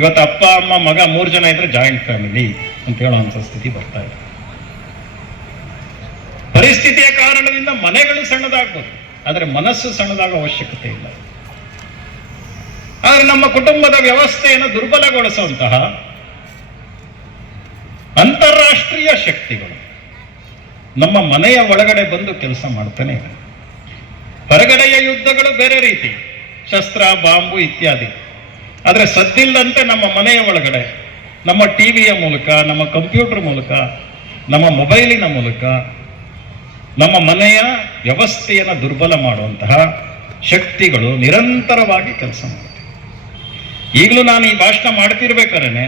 ಇವತ್ತು ಅಪ್ಪ ಅಮ್ಮ ಮಗ 3 ಜನ ಇದ್ರೆ ಜಾಯಿಂಟ್ ಫ್ಯಾಮಿಲಿ ಅಂತ ಹೇಳುವಂಥ ಸ್ಥಿತಿ ಬರ್ತಾ ಇದೆ. ಪರಿಸ್ಥಿತಿಯ ಕಾರಣದಿಂದ ಮನೆಗಳು ಸಣ್ಣದಾಗ್ಬೋದು, ಆದರೆ ಮನಸ್ಸು ಸಣ್ಣದಾಗೋ ಅವಶ್ಯಕತೆ ಇಲ್ಲ. ಆದರೆ ನಮ್ಮ ಕುಟುಂಬದ ವ್ಯವಸ್ಥೆಯನ್ನು ದುರ್ಬಲಗೊಳಿಸುವಂತಹ ಅಂತಾರಾಷ್ಟ್ರೀಯ ಶಕ್ತಿಗಳು ನಮ್ಮ ಮನೆಯ ಒಳಗಡೆ ಬಂದು ಕೆಲಸ ಮಾಡ್ತಾನೆ ಇದೆ. ಹೊರಗಡೆಯ ಯುದ್ಧಗಳು ಬೇರೆ ರೀತಿ, ಶಸ್ತ್ರ, ಬಾಂಬು ಇತ್ಯಾದಿ. ಆದರೆ ಸದ್ದಿಲ್ಲದಂತೆ ನಮ್ಮ ಮನೆಯ ಒಳಗಡೆ ನಮ್ಮ ಟಿವಿಯ ಮೂಲಕ, ನಮ್ಮ ಕಂಪ್ಯೂಟರ್ ಮೂಲಕ, ನಮ್ಮ ಮೊಬೈಲಿನ ಮೂಲಕ ನಮ್ಮ ಮನೆಯ ವ್ಯವಸ್ಥೆಯನ್ನು ದುರ್ಬಲ ಮಾಡುವಂತಹ ಶಕ್ತಿಗಳು ನಿರಂತರವಾಗಿ ಕೆಲಸ ಮಾಡುತ್ತೆ. ಈಗಲೂ ನಾನು ಈ ಭಾಷಣ ಮಾಡ್ತಿರ್ಬೇಕಾದ್ರೆ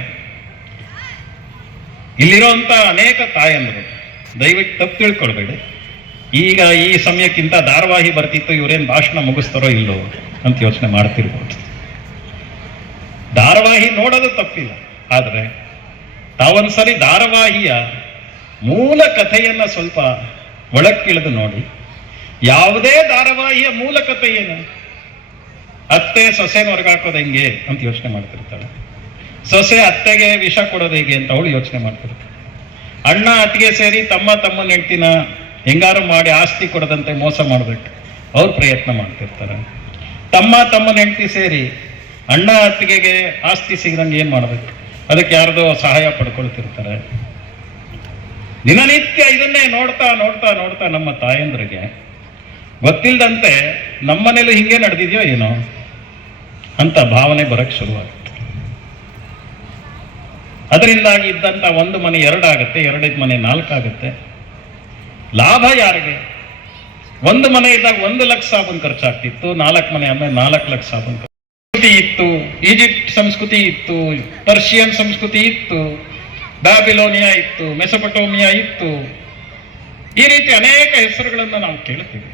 ಇಲ್ಲಿರೋಂಥ ಅನೇಕ ತಾಯಂದರು ದಯವಿಟ್ಟು ತಪ್ಪು ತಿಳ್ಕೊಳ್ಬೇಡಿ. ಈಗ ಈ ಸಮಯಕ್ಕಿಂತ ಧಾರಾವಾಹಿ ಬರ್ತಿತ್ತು, ಇವರೇನು ಭಾಷಣ ಮುಗಿಸ್ತಾರೋ ಇಲ್ಲೋ ಅಂತ ಯೋಚನೆ ಮಾಡ್ತಿರ್ಬೋದು. ಧಾರಾವಾಹಿ ನೋಡೋದು ತಪ್ಪಿಲ್ಲ, ಆದರೆ ತಾವೊಂದ್ಸರಿ ಧಾರಾವಾಹಿಯ ಮೂಲ ಕಥೆಯನ್ನ ಸ್ವಲ್ಪ ಒಳಕ್ಕಿಳಿದು ನೋಡಿ. ಯಾವುದೇ ಧಾರಾವಾಹಿಯ ಮೂಲ ಕಥೆ ಏನು? ಅತ್ತೆ ಸೊಸೆನ ಹೊರಗಾಕೋದು ಹೆಂಗೆ ಅಂತ ಯೋಚನೆ ಮಾಡ್ತಿರ್ತಾಳೆ. ಸೊಸೆ ಅತ್ತೆಗೆ ವಿಷ ಕೊಡೋದು ಹೇಗೆ ಅಂತ ಅವಳು ಯೋಚನೆ ಮಾಡ್ತಿರ್ತಾಳೆ. ಅಣ್ಣ ಅತ್ತಿಗೆ ಸೇರಿ ತಮ್ಮನ ಹೆಂಡ್ತಿನ ಹೆಂಗಾರು ಮಾಡಿ ಆಸ್ತಿ ಕೊಡದಂತೆ ಮೋಸ ಮಾಡಬೇಕು ಅವ್ರು ಪ್ರಯತ್ನ ಮಾಡ್ತಿರ್ತಾರೆ. ತಮ್ಮನ ಹೆಂಡ್ತಿ ಸೇರಿ ಅಣ್ಣ ಅತ್ತಿಗೆಗೆ ಆಸ್ತಿ ಸಿಗದಂಗೆ ಏನ್ ಮಾಡಬೇಕು, ಅದಕ್ಕೆ ಯಾರ್ದೋ ಸಹಾಯ ಪಡ್ಕೊಳ್ತಿರ್ತಾರೆ. ದಿನನಿತ್ಯ ಇದನ್ನೇ ನೋಡ್ತಾ ನೋಡ್ತಾ ನೋಡ್ತಾ ನಮ್ಮ ತಾಯಂದ್ರಿಗೆ ಗೊತ್ತಿಲ್ಲದಂತೆ ನಮ್ಮನೇಲೂ ಹಿಂಗೆ ನಡೆದಿದೆಯೋ ಏನೋ ಅಂತ ಭಾವನೆ ಬರಕ್ ಶುರುವಾಗುತ್ತೆ. ಅದರಿಂದಾಗಿ ಇದ್ದಂತ ಒಂದು ಮನೆ 2 ಆಗುತ್ತೆ, 2 ಮನೆ 4 ಆಗುತ್ತೆ. ಲಾಭ ಯಾರಿಗೆ? ಒಂದು ಮನೆ ಇದ್ದಾಗ 1 ಲಕ್ಷ ಸಾಬೂನ್ ಖರ್ಚಾಗ್ತಿತ್ತು, 4 ಮನೆ ಆದ್ಮೇಲೆ 4 ಲಕ್ಷ ಸಾಬೂನ್ ಸಂಸ್ಕೃತಿ ಇತ್ತು, ಈಜಿಪ್ಟ್ ಸಂಸ್ಕೃತಿ ಇತ್ತು, ಪರ್ಷಿಯನ್ ಸಂಸ್ಕೃತಿ ಇತ್ತು, ಬ್ಯಾಬಿಲೋನಿಯಾ ಇತ್ತು, ಮೆಸೊಪಟೋಮಿಯಾ ಇತ್ತು. ಈ ರೀತಿ ಅನೇಕ ಹೆಸರುಗಳನ್ನು ನಾವು ಕೇಳ್ತೀವಿ.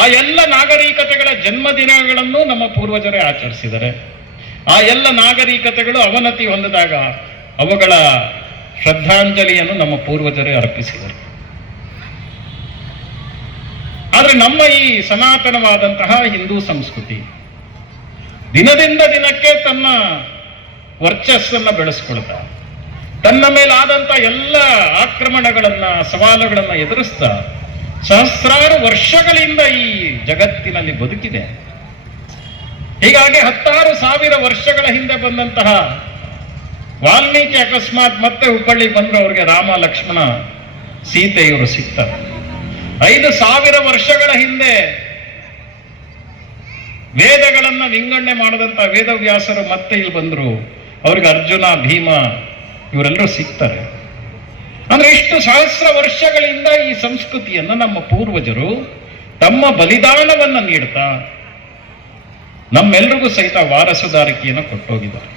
ಆ ಎಲ್ಲ ನಾಗರಿಕತೆಗಳ ಜನ್ಮದಿನಗಳನ್ನು ನಮ್ಮ ಪೂರ್ವಜರೇ ಆಚರಿಸಿದರೆ, ಆ ಎಲ್ಲ ನಾಗರಿಕತೆಗಳು ಅವನತಿ ಹೊಂದಿದಾಗ ಅವುಗಳ ಶ್ರದ್ಧಾಂಜಲಿಯನ್ನು ನಮ್ಮ ಪೂರ್ವಜರೇ ಅರ್ಪಿಸಿದರು. ಆದರೆ ನಮ್ಮ ಈ ಸನಾತನವಾದಂತಹ ಹಿಂದೂ ಸಂಸ್ಕೃತಿ ದಿನದಿಂದ ದಿನಕ್ಕೆ ತನ್ನ ವರ್ಚಸ್ಸನ್ನು ಬೆಳೆಸ್ಕೊಳ್ತಾ, ತನ್ನ ಮೇಲಾದಂಥ ಎಲ್ಲ ಆಕ್ರಮಣಗಳನ್ನ, ಸವಾಲುಗಳನ್ನ ಎದುರಿಸ್ತಾ ಸಹಸ್ರಾರು ವರ್ಷಗಳಿಂದ ಈ ಜಗತ್ತಿನಲ್ಲಿ ಬದುಕಿದೆ. ಹೀಗಾಗಿ 10,000 ವರ್ಷಗಳ ಹಿಂದೆ ಬಂದಂತಹ ವಾಲ್ಮೀಕಿ ಅಕಸ್ಮಾತ್ ಮತ್ತೆ ಹುಬ್ಬಳ್ಳಿಗೆ ಬಂದ್ರು, ಅವ್ರಿಗೆ ರಾಮ, ಲಕ್ಷ್ಮಣ, ಸೀತೆ ಇವರು ಸಿಗ್ತಾರೆ. 5,000 ವರ್ಷಗಳ ಹಿಂದೆ ವೇದಗಳನ್ನ ವಿಂಗಡಣೆ ಮಾಡದಂತ ವೇದವ್ಯಾಸರು ಮತ್ತೆ ಇಲ್ಲಿ ಬಂದ್ರು, ಅವ್ರಿಗೆ ಅರ್ಜುನ, ಭೀಮ ಇವರೆಲ್ಲರೂ ಸಿಗ್ತಾರೆ. ಅಂದ್ರೆ ಇಷ್ಟು ಸಹಸ್ರ ವರ್ಷಗಳಿಂದ ಈ ಸಂಸ್ಕೃತಿಯನ್ನ ನಮ್ಮ ಪೂರ್ವಜರು ತಮ್ಮ ಬಲಿದಾನವನ್ನ ನೀಡ್ತಾ ನಮ್ಮೆಲ್ರಿಗೂ ಸಹಿತ ವಾರಸುದಾರಿಕೆಯನ್ನು ಕೊಟ್ಟೋಗಿದ್ದಾರೆ.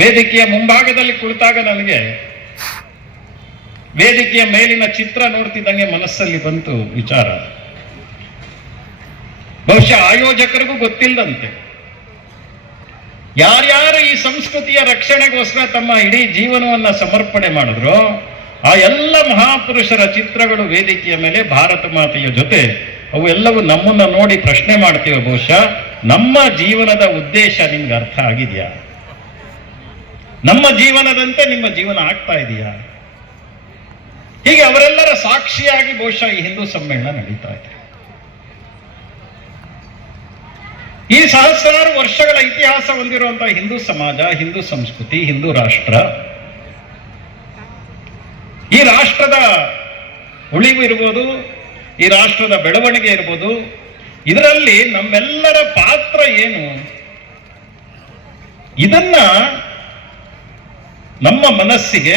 ವೇದಿಕೆಯ ಮುಂಭಾಗದಲ್ಲಿ ಕುಳಿತಾಗ ನನಗೆ ವೇದಿಕೆಯ ಮೇಲಿನ ಚಿತ್ರ ನೋಡ್ತಿದ್ದಂಗೆ ಮನಸ್ಸಲ್ಲಿ ಬಂತು ವಿಚಾರ. ಬಹುಶಃ ಆಯೋಜಕರಿಗೂ ಗೊತ್ತಿಲ್ಲದಂತೆ ಯಾರ್ಯಾರು ಈ ಸಂಸ್ಕೃತಿಯ ರಕ್ಷಣೆಗೋಸ್ಕರ ತಮ್ಮ ಇಡೀ ಜೀವನವನ್ನ ಸಮರ್ಪಣೆ ಮಾಡಿದ್ರು, ಆ ಎಲ್ಲ ಮಹಾಪುರುಷರ ಚಿತ್ರಗಳು ವೇದಿಕೆಯ ಮೇಲೆ ಭಾರತ ಮಾತೆಯ ಜೊತೆ ಅವು ಎಲ್ಲವೂ ನಮ್ಮನ್ನ ನೋಡಿ ಪ್ರಶ್ನೆ ಮಾಡ್ತೀವಿ. ಬಹುಶಃ ನಮ್ಮ ಜೀವನದ ಉದ್ದೇಶ ನಿಮ್ಗೆ ಅರ್ಥ ಆಗಿದೆಯಾ? ನಮ್ಮ ಜೀವನದಂತೆ ನಿಮ್ಮ ಜೀವನ ಆಗ್ತಾ ಇದೆಯಾ? ಹೀಗೆ ಅವರೆಲ್ಲರ ಸಾಕ್ಷಿಯಾಗಿ ಬಹುಶಃ ಈ ಹಿಂದೂ ಸಮ್ಮೇಳನ ನಡೀತಾ ಇದೆ. ಈ ಸಹಸ್ರಾರು ವರ್ಷಗಳ ಇತಿಹಾಸ ಹೊಂದಿರುವಂತಹ ಹಿಂದೂ ಸಮಾಜ, ಹಿಂದೂ ಸಂಸ್ಕೃತಿ, ಹಿಂದೂ ರಾಷ್ಟ್ರ, ಈ ರಾಷ್ಟ್ರದ ಉಳಿವು ಇರ್ಬೋದು, ಈ ರಾಷ್ಟ್ರದ ಬೆಳವಣಿಗೆ ಇರ್ಬೋದು, ಇದರಲ್ಲಿ ನಮ್ಮೆಲ್ಲರ ಪಾತ್ರ ಏನು, ಇದನ್ನ ನಮ್ಮ ಮನಸ್ಸಿಗೆ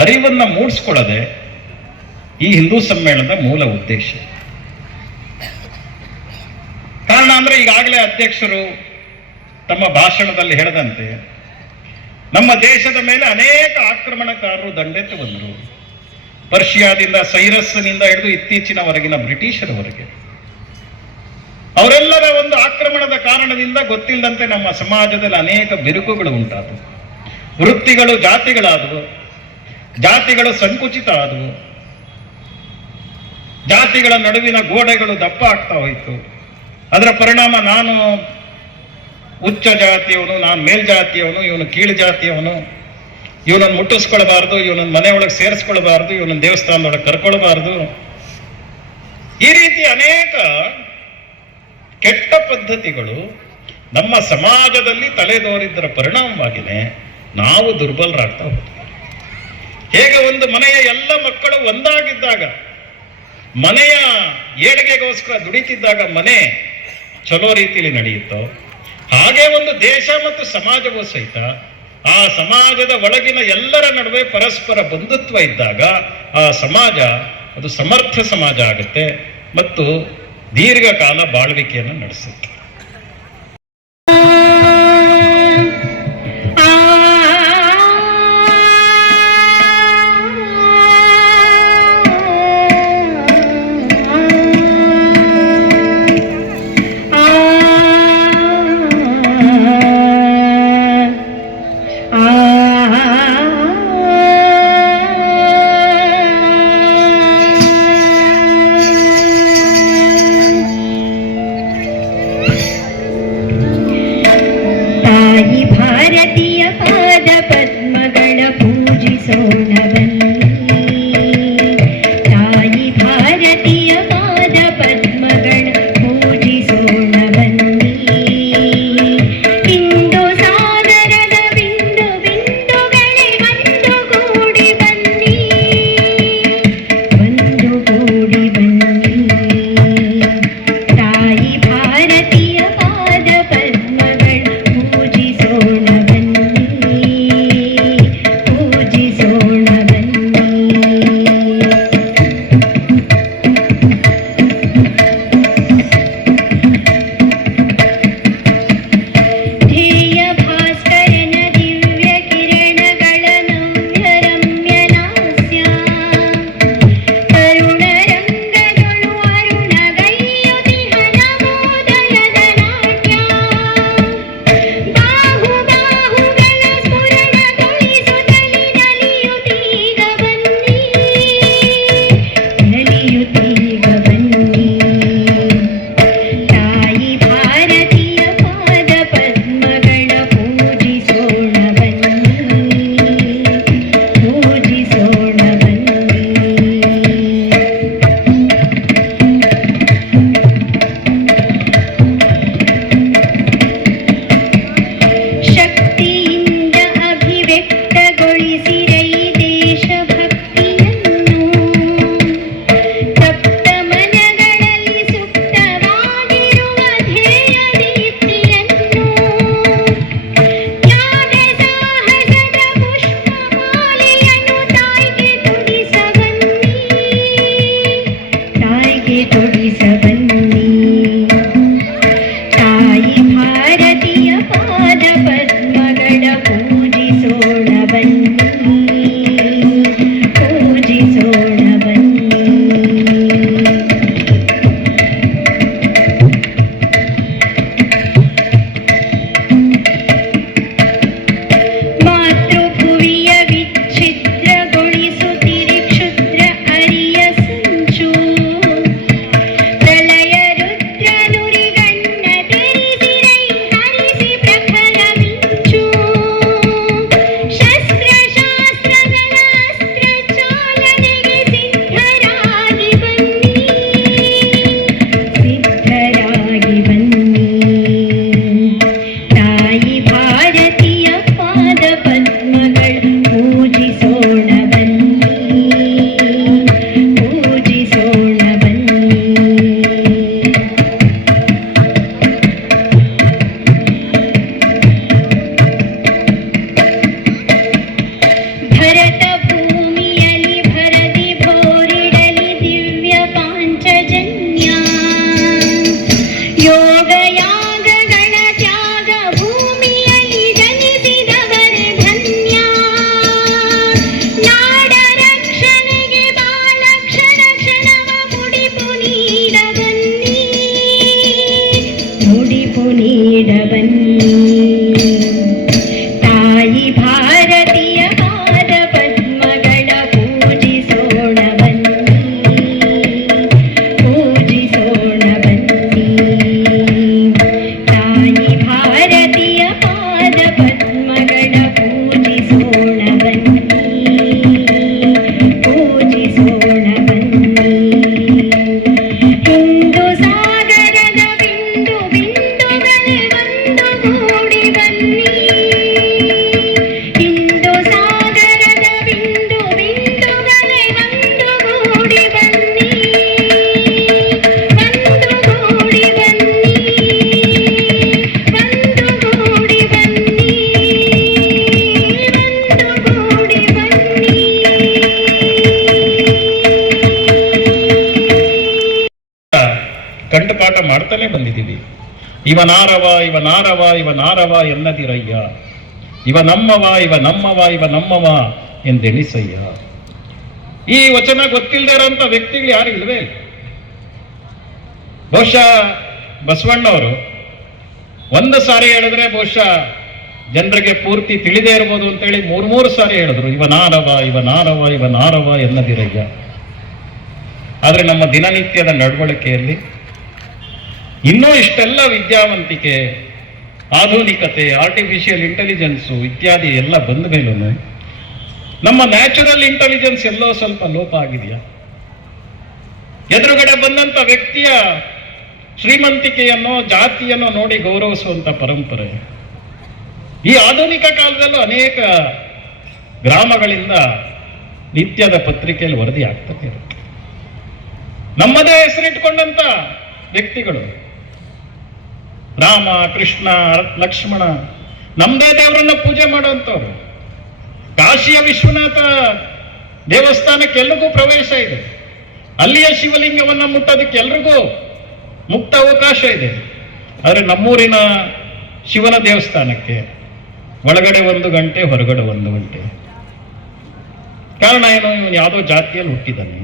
ಅರಿವನ್ನ ಮೂಡಿಸ್ಕೊಳ್ಳದೆ ಈ ಹಿಂದೂ ಸಮ್ಮೇಳನದ ಮೂಲ ಉದ್ದೇಶ. ಕಾರಣ ಅಂದ್ರೆ ಈಗಾಗಲೇ ಅಧ್ಯಕ್ಷರು ತಮ್ಮ ಭಾಷಣದಲ್ಲಿ ಹೇಳಿದಂತೆ ನಮ್ಮ ದೇಶದ ಮೇಲೆ ಅನೇಕ ಆಕ್ರಮಣಕಾರರು ದಂಡೆತ್ತು ಬಂದರು. ಪರ್ಷಿಯಾದಿಂದ, ಸೈರಸ್ನಿಂದ ಹಿಡಿದು ಇತ್ತೀಚಿನವರೆಗಿನ ಬ್ರಿಟಿಷರವರೆಗೆ ಅವರೆಲ್ಲರ ಒಂದು ಆಕ್ರಮಣದ ಕಾರಣದಿಂದ ಗೊತ್ತಿಲ್ಲದಂತೆ ನಮ್ಮ ಸಮಾಜದಲ್ಲಿ ಅನೇಕ ಬಿರುಕುಗಳು ಉಂಟಾದವು. ವೃತ್ತಿಗಳು ಜಾತಿಗಳಾದವು, ಜಾತಿಗಳು ಸಂಕುಚಿತ ಆದವು, ಜಾತಿಗಳ ನಡುವಿನ ಗೋಡೆಗಳು ದಪ್ಪ ಆಗ್ತಾ ಹೋಯಿತು. ಅದರ ಪರಿಣಾಮ ನಾನು ಉಚ್ಚ ಜಾತಿಯವನು, ನಾನು ಮೇಲ್ಜಾತಿಯವನು, ಇವನು ಕೀಳು ಜಾತಿಯವನು, ಇವನನ್ನು ಮುಟ್ಟಿಸ್ಕೊಳ್ಬಾರ್ದು, ಇವನನ್ನು ಮನೆಯೊಳಗೆ ಸೇರಿಸ್ಕೊಳ್ಬಾರ್ದು, ಇವನನ್ನು ದೇವಸ್ಥಾನದೊಳಗೆ ಕರ್ಕೊಳ್ಬಾರ್ದು, ಈ ರೀತಿ ಅನೇಕ ಕೆಟ್ಟ ಪದ್ಧತಿಗಳು ನಮ್ಮ ಸಮಾಜದಲ್ಲಿ ತಲೆದೋರಿದ್ದರ ಪರಿಣಾಮವಾಗಿಯೇ ನಾವು ದುರ್ಬಲರಾಗ್ತಾ ಹೋಗ್ತೀವಿ. ಹೇಗೆ ಒಂದು ಮನೆಯ ಎಲ್ಲ ಮಕ್ಕಳು ಒಂದಾಗಿದ್ದಾಗ, ಮನೆಯ ಏಳಿಗೆಗೋಸ್ಕರ ದುಡಿತಿದ್ದಾಗ ಮನೆ ಚಲೋ ರೀತಿಯಲ್ಲಿ ನಡೆಯುತ್ತೋ, ಹಾಗೆ ಒಂದು ದೇಶ ಮತ್ತು ಸಮಾಜವೂ ಸಹಿತ ಆ ಸಮಾಜದ ಒಳಗಿನ ಎಲ್ಲರ ನಡುವೆ ಪರಸ್ಪರ ಬಂಧುತ್ವ ಇದ್ದಾಗ ಆ ಸಮಾಜ ಅದು ಸಮರ್ಥ ಸಮಾಜ ಆಗುತ್ತೆ ಮತ್ತು ದೀರ್ಘಕಾಲ ಬಾಳ್ವಿಕೆಯನ್ನು ನಡೆಸುತ್ತೆ. ಇವನಾರವ ಇವನಾರವ ಇವನಾರವ ಎನ್ನದಿರಯ್ಯ, ಇವ ನಮ್ಮವ ಇವ ನಮ್ಮವ ಇವ ನಮ್ಮವ ಎಂದೆಣಿಸಯ್ಯ. ಈ ವಚನ ಗೊತ್ತಿಲ್ಲದೆ ಇರೋಂಥ ವ್ಯಕ್ತಿಗಳು ಯಾರು ಇಲ್ವೇ ಇಲ್ಲ. ಬಹುಶಃ ಬಸವಣ್ಣವರು ಒಂದು ಸಾರಿ ಹೇಳಿದ್ರೆ ಬಹುಶಃ ಜನರಿಗೆ ಪೂರ್ತಿ ತಿಳಿದೇ ಇರ್ಬೋದು ಅಂತೇಳಿ ಮೂರು ಸಾರಿ ಹೇಳಿದ್ರು, ಇವನಾರವ ಇವನಾರವ ಇವನಾರವ ಎನ್ನದಿರಯ್ಯ. ಆದರೆ ನಮ್ಮ ದಿನನಿತ್ಯದ ನಡವಳಿಕೆಯಲ್ಲಿ ಇನ್ನೂ ಇಷ್ಟೆಲ್ಲ ವಿದ್ಯಾವಂತಿಕೆ, ಆಧುನಿಕತೆ, ಆರ್ಟಿಫಿಷಿಯಲ್ ಇಂಟೆಲಿಜೆನ್ಸು ಇತ್ಯಾದಿ ಎಲ್ಲ ಬಂದ ಮೇಲೂ ನಮ್ಮ ನ್ಯಾಚುರಲ್ ಇಂಟೆಲಿಜೆನ್ಸ್ ಎಲ್ಲೋ ಸ್ವಲ್ಪ ಲೋಪ ಆಗಿದೆಯಾ? ಎದುರುಗಡೆ ಬಂದಂತ ವ್ಯಕ್ತಿಯ ಶ್ರೀಮಂತಿಕೆಯನ್ನು ಜಾತಿಯನ್ನು ನೋಡಿ ಗೌರವಿಸುವಂತ ಪರಂಪರೆ ಈ ಆಧುನಿಕ ಕಾಲದಲ್ಲೂ ಅನೇಕ ಗ್ರಾಮಗಳಿಂದ ನಿತ್ಯದ ಪತ್ರಿಕೆಯಲ್ಲಿ ವರದಿ ಆಗ್ತದೆ ಇರುತ್ತೆ. ನಮ್ಮದೇ ಹೆಸರಿಟ್ಕೊಂಡಂತ ವ್ಯಕ್ತಿಗಳು, ರಾಮ, ಕೃಷ್ಣ, ಲಕ್ಷ್ಮಣ, ನಮ್ಮದೇ ದೇವರನ್ನ ಪೂಜೆ ಮಾಡುವಂಥವ್ರು. ಕಾಶಿಯ ವಿಶ್ವನಾಥ ದೇವಸ್ಥಾನಕ್ಕೆ ಎಲ್ರಿಗೂ ಪ್ರವೇಶ ಇದೆ. ಅಲ್ಲಿಯ ಶಿವಲಿಂಗವನ್ನು ಮುಟ್ಟೋದಕ್ಕೆ ಎಲ್ರಿಗೂ ಮುಕ್ತ ಅವಕಾಶ ಇದೆ. ಆದರೆ ನಮ್ಮೂರಿನ ಶಿವನ ದೇವಸ್ಥಾನಕ್ಕೆ ಒಳಗಡೆ 1 ಗಂಟೆ, ಹೊರಗಡೆ 1 ಗಂಟೆ. ಕಾರಣ ಏನು? ಇವನು ಯಾವುದೋ ಜಾತಿಯಲ್ಲಿ ಹುಟ್ಟಿದ್ದಾನೆ.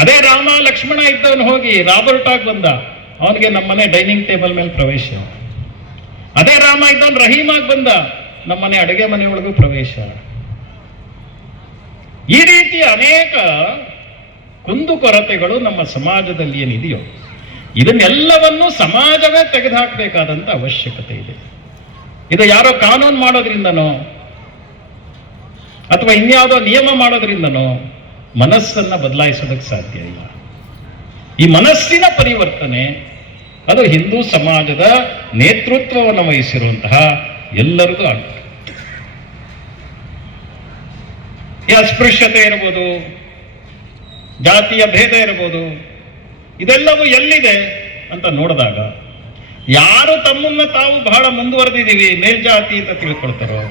ಅದೇ ರಾಮ ಲಕ್ಷ್ಮಣ ಇದ್ದವನು ಹೋಗಿ ರಾಬರ್ಟ್ ಆಗಿ ಬಂದ, ಅವನಿಗೆ ನಮ್ಮನೆ ಡೈನಿಂಗ್ ಟೇಬಲ್ ಮೇಲೆ ಪ್ರವೇಶ. ಅದೇ ರಾಮ ಇದ್ದವನು ರಹೀಮ್ ಆಗಿ ಬಂದ, ನಮ್ಮನೆ ಅಡುಗೆ ಮನೆಯೊಳಗೂ ಪ್ರವೇಶ. ಈ ರೀತಿಯ ಅನೇಕ ಕುಂದುಕೊರತೆಗಳು ನಮ್ಮ ಸಮಾಜದಲ್ಲಿ ಏನಿದೆಯೋ ಇದನ್ನೆಲ್ಲವನ್ನೂ ಸಮಾಜವೇ ತೆಗೆದುಹಾಕಬೇಕಾದಂತ ಅವಶ್ಯಕತೆ ಇದೆ. ಇದು ಯಾರೋ ಕಾನೂನು ಮಾಡೋದ್ರಿಂದನೋ ಅಥವಾ ಇನ್ಯಾವುದೋ ನಿಯಮ ಮಾಡೋದ್ರಿಂದನೋ ಮನಸ್ಸನ್ನ ಬದಲಾಯಿಸೋದಕ್ಕೆ ಸಾಧ್ಯ ಇಲ್ಲ. ಈ ಮನಸ್ಸಿನ ಪರಿವರ್ತನೆ ಅದು ಹಿಂದೂ ಸಮಾಜದ ನೇತೃತ್ವವನ್ನು ವಹಿಸಿರುವಂತಹ ಎಲ್ಲರಿಗೂ ಆಗ್ತದೆ. ಈ ಅಸ್ಪೃಶ್ಯತೆ ಇರ್ಬೋದು, ಜಾತಿಯ ಭೇದ ಇರ್ಬೋದು, ಇದೆಲ್ಲವೂ ಎಲ್ಲಿದೆ ಅಂತ ನೋಡಿದಾಗ ಯಾರು ತಮ್ಮನ್ನ ತಾವು ಬಹಳ ಮುಂದುವರೆದಿದ್ದೀವಿ, ಮೇಲ್ಜಾತಿ ಅಂತ ತಿಳ್ಕೊಳ್ತಾರೋ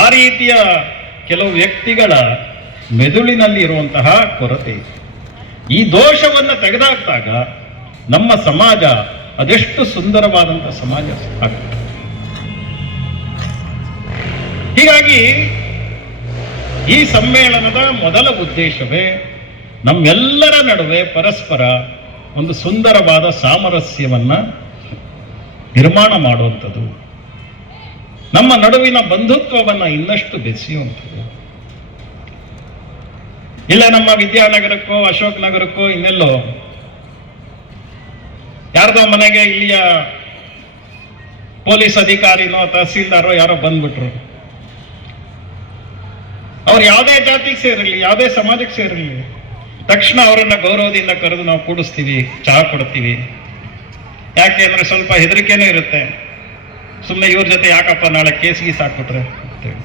ಆ ರೀತಿಯ ಕೆಲವು ವ್ಯಕ್ತಿಗಳ ಮೆದುಳಿನಲ್ಲಿ ಇರುವಂತಹ ಕೊರತೆ. ಈ ದೋಷವನ್ನು ತೆಗೆದುಹಾಕಿದಾಗ ನಮ್ಮ ಸಮಾಜ ಅದೆಷ್ಟು ಸುಂದರವಾದಂತಹ ಸಮಾಜ ಆಗ್ತದೆ. ಹೀಗಾಗಿ ಈ ಸಮ್ಮೇಳನದ ಮೊದಲ ಉದ್ದೇಶವೇ ನಮ್ಮೆಲ್ಲರ ನಡುವೆ ಪರಸ್ಪರ ಒಂದು ಸುಂದರವಾದ ಸಾಮರಸ್ಯವನ್ನ ನಿರ್ಮಾಣ ಮಾಡುವಂಥದ್ದು, ನಮ್ಮ ನಡುವಿನ ಬಂಧುತ್ವವನ್ನು ಇನ್ನಷ್ಟು ಬೆಸೆಯುವಂಥದ್ದು. ಇಲ್ಲ ನಮ್ಮ ವಿದ್ಯಾನಗರಕ್ಕೋ ಅಶೋಕ್ ನಗರಕ್ಕೋ ಇನ್ನೆಲ್ಲೋ ಯಾರ್ದೋ ಮನೆಗೆ ಇಲ್ಲಿಯ ಪೊಲೀಸ್ ಅಧಿಕಾರಿನೋ ತಹಸೀಲ್ದಾರೋ ಯಾರೋ ಬಂದ್ಬಿಟ್ರು, ಅವ್ರು ಯಾವುದೇ ಜಾತಿಗೆ ಸೇರಿರಲಿ, ಯಾವುದೇ ಸಮಾಜಕ್ಕೆ ಸೇರಿರಲಿ, ತಕ್ಷಣ ಅವರನ್ನ ಗೌರವದಿಂದ ಕರೆದು ನಾವು ಕೂಡಿಸ್ತೀವಿ, ಚಹಾ ಕೊಡ್ತೀವಿ. ಯಾಕೆ ಅಂದ್ರೆ ಸ್ವಲ್ಪ ಹೆದರಿಕೆನೂ ಇರುತ್ತೆ, ಸುಮ್ಮನೆ ಇವ್ರ ಜೊತೆ ಯಾಕಪ್ಪ ನಾಳೆ ಕೇಸಿಗೆ ಸಾಕ್ಬಿಟ್ರೆ ಅಂತೇಳಿ.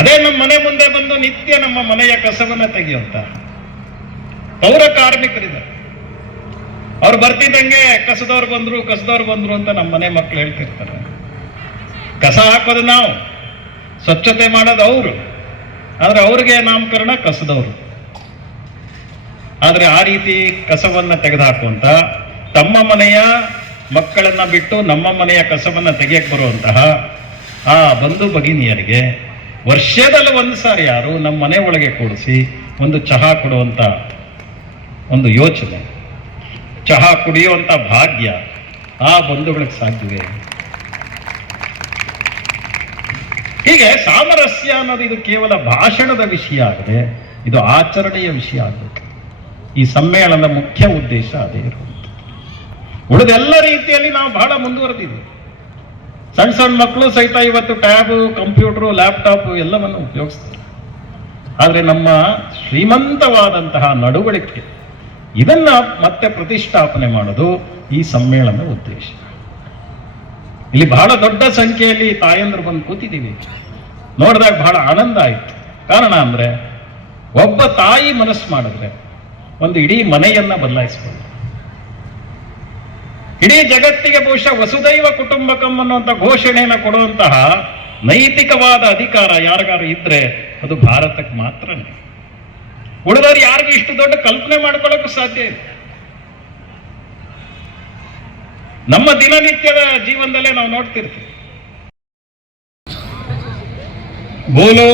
ಅದೇ ನಮ್ಮ ಮನೆ ಮುಂದೆ ಬಂದು ನಿತ್ಯ ನಮ್ಮ ಮನೆಯ ಕಸವನ್ನ ತೆಗೆಯುವಂತ ಪೌರ ಕಾರ್ಮಿಕರಿದ್ದಾರೆ. ಅವ್ರು ಬರ್ತಿದ್ದಂಗೆ ಕಸದವ್ರು ಬಂದ್ರು ಅಂತ ನಮ್ಮ ಮನೆ ಮಕ್ಕಳು ಹೇಳ್ತಿರ್ತಾರೆ. ಕಸ ಹಾಕೋದು ನಾವು, ಸ್ವಚ್ಛತೆ ಮಾಡೋದು ಅವರು, ಆದ್ರೆ ಅವ್ರಿಗೆ ನಾಮಕರಣ ಕಸದವರು. ಆದ್ರೆ ಆ ರೀತಿ ಕಸವನ್ನ ತೆಗೆದುಹಾಕುವಂತ, ತಮ್ಮ ಮನೆಯ ಮಕ್ಕಳನ್ನ ಬಿಟ್ಟು ನಮ್ಮ ಮನೆಯ ಕಸವನ್ನ ತೆಗೆಯಕ್ಕೆ ಬರುವಂತಹ ಆ ಬಂಧು ಭಗಿನಿಯರಿಗೆ ವರ್ಷದಲ್ಲಿ 1 ಸಾರಿ ಯಾರು ನಮ್ಮ ಮನೆ ಒಳಗೆ ಕೂಡಿಸಿ ಒಂದು ಚಹಾ ಕೊಡುವಂತ ಒಂದು ಯೋಚನೆ, ಚಹಾ ಕುಡಿಯುವಂತ ಭಾಗ್ಯ ಆ ಬಂಧುಗಳಿಗೆ ಸಾಧ್ಯವೇ? ಹೀಗೆ ಸಾಮರಸ್ಯ ಅನ್ನೋದು ಇದು ಕೇವಲ ಭಾಷಣದ ವಿಷಯ ಆಗದೆ ಇದು ಆಚರಣೆಯ ವಿಷಯ ಆಗಬೇಕು. ಈ ಸಮ್ಮೇಳನದ ಮುಖ್ಯ ಉದ್ದೇಶ ಅದೇ ಇರುವುದು. ಉಳಿದೆಲ್ಲ ರೀತಿಯಲ್ಲಿ ನಾವು ಬಹಳ ಮುಂದುವರೆದಿದ್ದೀವಿ. ಸಣ್ಣ ಸಣ್ಣ ಮಕ್ಕಳು ಸಹಿತ ಇವತ್ತು ಟ್ಯಾಬ್, ಕಂಪ್ಯೂಟರ್, ಲ್ಯಾಪ್ಟಾಪ್ ಎಲ್ಲವನ್ನು ಉಪಯೋಗಿಸ್ತಾರೆ. ಆದರೆ ನಮ್ಮ ಶ್ರೀಮಂತವಾದಂತಹ ನಡವಳಿಕೆ ಇದನ್ನ ಮತ್ತೆ ಪ್ರತಿಷ್ಠಾಪನೆ ಮಾಡೋದು ಈ ಸಮ್ಮೇಳನದ ಉದ್ದೇಶ. ಇಲ್ಲಿ ಬಹಳ ದೊಡ್ಡ ಸಂಖ್ಯೆಯಲ್ಲಿ ತಾಯಂದ್ರು ಬಂದು ಕೂತಿದ್ದೀವಿ. ನೋಡಿದಾಗ ಬಹಳ ಆನಂದ ಆಯಿತು. ಕಾರಣ ಅಂದ್ರೆ ಒಬ್ಬ ತಾಯಿ ಮನಸ್ಸು ಮಾಡಿದ್ರೆ ಒಂದು ಇಡೀ ಮನೆಯನ್ನ ಬದಲಾಯಿಸಬಹುದು. ಇಡೀ ಜಗತ್ತಿಗೆ ಬಹುಶಃ ವಸುದೈವ ಕುಟುಂಬಕಂ ಅನ್ನುವಂಥ ಘೋಷಣೆಯನ್ನು ಕೊಡುವಂತಹ ನೈತಿಕವಾದ ಅಧಿಕಾರ ಯಾರಿಗಾರು ಇದ್ರೆ ಅದು ಭಾರತಕ್ಕೆ ಮಾತ್ರನೇ. ಉಳಿದವ್ರು ಯಾರಿಗೂ ಇಷ್ಟು ದೊಡ್ಡ ಕಲ್ಪನೆ ಮಾಡ್ಕೊಳ್ಳೋಕ್ಕೂ ಸಾಧ್ಯ ಇಲ್ಲ. ನಮ್ಮ ದಿನನಿತ್ಯದ ಜೀವನದಲ್ಲೇ ನಾವು ನೋಡ್ತಿರ್ತೀವಿ. ಬೋಲೋ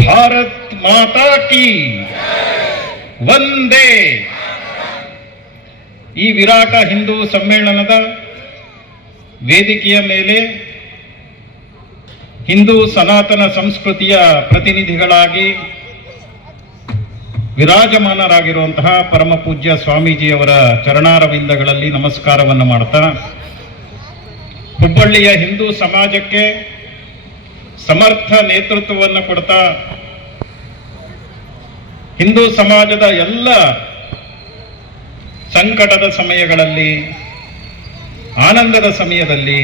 ಭಾರತ್ ಮಾತಾ ಕಿ ವಂದೇ. ಈ ವಿರಾಟ ಹಿಂದೂ ಸಮ್ಮೇಳನದ ವೇದಿಕೆಯ ಮೇಲೆ ಹಿಂದೂ ಸನಾತನ ಸಂಸ್ಕೃತಿಯ ಪ್ರತಿನಿಧಿಗಳಾಗಿ ವಿರಾಜಮಾನರಾಗಿರುವಂತಹ ಪರಮ ಪೂಜ್ಯ ಸ್ವಾಮೀಜಿಯವರ ಚರಣಾರವಿಂದಗಳಲ್ಲಿ ನಮಸ್ಕಾರವನ್ನು ಮಾಡ್ತಾ, ಹುಬ್ಬಳ್ಳಿಯ ಹಿಂದೂ ಸಮಾಜಕ್ಕೆ ಸಮರ್ಥ ನೇತೃತ್ವವನ್ನು ಕೊಡ್ತಾ ಹಿಂದೂ ಸಮಾಜದ ಎಲ್ಲ ಸಂಕಟದ ಸಮಯಗಳಲ್ಲಿ, ಆನಂದದ ಸಮಯದಲ್ಲಿ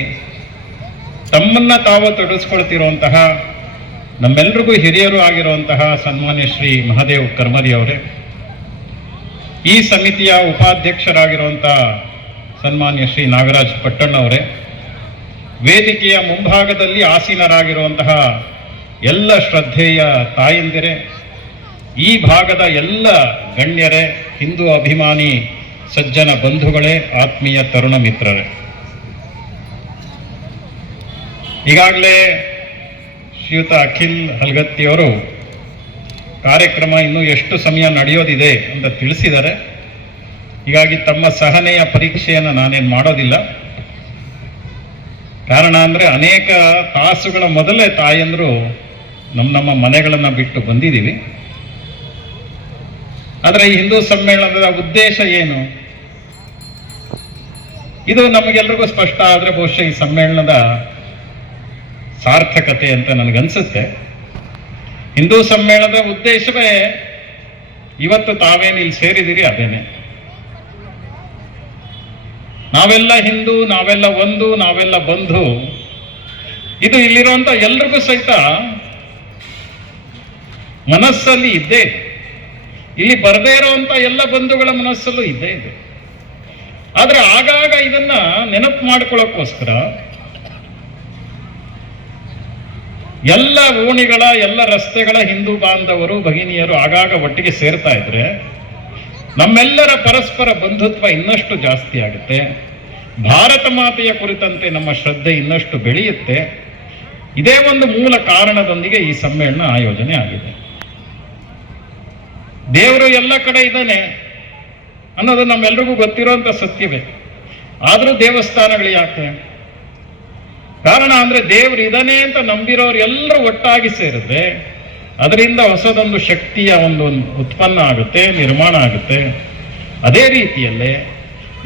ತಮ್ಮನ್ನ ತಾವು ತೊಡಗಿಸ್ಕೊಳ್ತಿರುವಂತಹ ನಮ್ಮೆಲ್ರಿಗೂ ಹಿರಿಯರು ಆಗಿರುವಂತಹ ಸನ್ಮಾನ್ಯ ಶ್ರೀ ಮಹಾದೇವ್ ಕರ್ಮದಿ ಅವರೇ, ಈ ಸಮಿತಿಯ ಉಪಾಧ್ಯಕ್ಷರಾಗಿರುವಂತಹ ಸನ್ಮಾನ್ಯ ಶ್ರೀ ನಾಗರಾಜ್ ಪಟ್ಟಣ್ಣವರೇ, ವೇದಿಕೆಯ ಮುಂಭಾಗದಲ್ಲಿ ಆಸೀನರಾಗಿರುವಂತಹ ಎಲ್ಲ ಶ್ರದ್ಧೇಯ ತಾಯಂದಿರೇ, ಈ ಭಾಗದ ಎಲ್ಲ ಗಣ್ಯರೇ, ಹಿಂದೂ ಅಭಿಮಾನಿ ಸಜ್ಜನ ಬಂಧುಗಳೇ, ಆತ್ಮೀಯ ತರುಣ ಮಿತ್ರರೇ, ಈಗಾಗಲೇ ಶ್ರೀಯುತ ಅಖಿಲ್ ಹಲ್ಗತ್ತಿಯವರು ಕಾರ್ಯಕ್ರಮ ಇನ್ನೂ ಎಷ್ಟು ಸಮಯ ನಡೆಯೋದಿದೆ ಅಂತ ತಿಳಿಸಿದ್ದಾರೆ. ಹೀಗಾಗಿ ತಮ್ಮ ಸಹನೆಯ ಪರೀಕ್ಷೆಯನ್ನು ನಾನೇನು ಮಾಡೋದಿಲ್ಲ. ಕಾರಣ ಅಂದರೆ ಅನೇಕ ತಾಸುಗಳ ಮೊದಲೇ ತಾಯಂದರು ನಮ್ಮ ಮನೆಗಳನ್ನು ಬಿಟ್ಟು ಬಂದಿದ್ದೀವಿ. ಆದರೆ ಈ ಹಿಂದೂ ಸಮ್ಮೇಳನದ ಉದ್ದೇಶ ಏನು, ಇದು ನಮಗೆಲ್ರಿಗೂ ಸ್ಪಷ್ಟ ಆದರೆ ಬಹುಶಃ ಈ ಸಮ್ಮೇಳನದ ಸಾರ್ಥಕತೆ ಅಂತ ನನಗನ್ಸುತ್ತೆ. ಹಿಂದೂ ಸಮ್ಮೇಳನದ ಉದ್ದೇಶವೇ ಇವತ್ತು ತಾವೇನು ಇಲ್ಲಿ ಸೇರಿದಿರಿ ಅದೇನೆ. ನಾವೆಲ್ಲ ಹಿಂದೂ, ನಾವೆಲ್ಲ ಒಂದು, ನಾವೆಲ್ಲ ಬಂಧು. ಇದು ಇಲ್ಲಿರುವಂತ ಎಲ್ರಿಗೂ ಸಹಿತ ಮನಸ್ಸಲ್ಲಿ ಇದ್ದೇ ಇದೆ. ಇಲ್ಲಿ ಬರದೇ ಇರುವಂತ ಎಲ್ಲ ಬಂಧುಗಳ ಮನಸ್ಸಲ್ಲೂ ಇದ್ದೇ ಇದೆ. ಆದ್ರೆ ಆಗಾಗ ಇದನ್ನ ನೆನಪು ಮಾಡ್ಕೊಳ್ಳೋಕ್ಕೋಸ್ಕರ ಎಲ್ಲ ಓಣಿಗಳ, ಎಲ್ಲ ರಸ್ತೆಗಳ ಹಿಂದೂ ಬಾಂಧವರು, ಭಗಿನಿಯರು ಆಗಾಗ ಒಟ್ಟಿಗೆ ಸೇರ್ತಾ ಇದ್ರೆ ನಮ್ಮೆಲ್ಲರ ಪರಸ್ಪರ ಬಂಧುತ್ವ ಇನ್ನಷ್ಟು ಜಾಸ್ತಿ ಆಗುತ್ತೆ. ಭಾರತ ಮಾತೆಯ ಕುರಿತಂತೆ ನಮ್ಮ ಶ್ರದ್ಧೆ ಇನ್ನಷ್ಟು ಬೆಳೆಯುತ್ತೆ. ಇದೇ ಒಂದು ಮೂಲ ಕಾರಣದೊಂದಿಗೆ ಈ ಸಮ್ಮೇಳನ ಆಯೋಜನೆ ಆಗಿದೆ. ದೇವರು ಎಲ್ಲ ಕಡೆ ಇದ್ದಾನೆ ಅನ್ನೋದು ನಮ್ಮೆಲ್ರಿಗೂ ಗೊತ್ತಿರುವಂತ ಸತ್ಯವೇ. ಆದರೂ ದೇವಸ್ಥಾನಗಳು ಯಾಕೆ? ಕಾರಣ ಅಂದ್ರೆ ದೇವರು ಇದಾನೆ ಅಂತ ನಂಬಿರೋರು ಎಲ್ಲರೂ ಒಟ್ಟಾಗಿ ಸೇರಿದ್ರೆ ಅದರಿಂದ ಹೊಸದೊಂದು ಶಕ್ತಿಯ ಒಂದು ಉತ್ಪನ್ನ ಆಗುತ್ತೆ, ನಿರ್ಮಾಣ ಆಗುತ್ತೆ. ಅದೇ ರೀತಿಯಲ್ಲೇ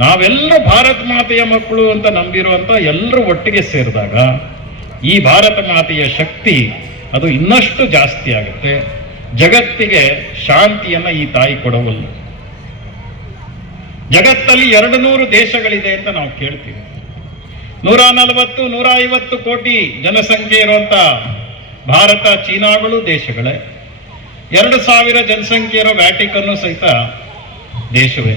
ನಾವೆಲ್ಲರೂ ಭಾರತ ಮಾತೆಯ ಮಕ್ಕಳು ಅಂತ ನಂಬಿರುವಂತ ಎಲ್ಲರೂ ಒಟ್ಟಿಗೆ ಸೇರಿದಾಗ ಈ ಭಾರತ ಮಾತೆಯ ಶಕ್ತಿ ಅದು ಇನ್ನಷ್ಟು ಜಾಸ್ತಿ ಆಗುತ್ತೆ. ಜಗತ್ತಿಗೆ ಶಾಂತಿಯನ್ನ ಈ ತಾಯಿ ಕೊಡವಲ್ಲ. ಜಗತ್ತಲ್ಲಿ 200 ದೇಶಗಳಿದೆ ಅಂತ ನಾವು ಕೇಳ್ತೀವಿ. 140, 150 ಕೋಟಿ ಜನಸಂಖ್ಯೆ ಇರುವಂತ ಭಾರತ, ಚೀನಾಗಳು ದೇಶಗಳೇ. 2000 ಜನಸಂಖ್ಯೆ ಇರೋ ವ್ಯಾಟಿಕನ್ನು ಸಹಿತ ದೇಶವೇ.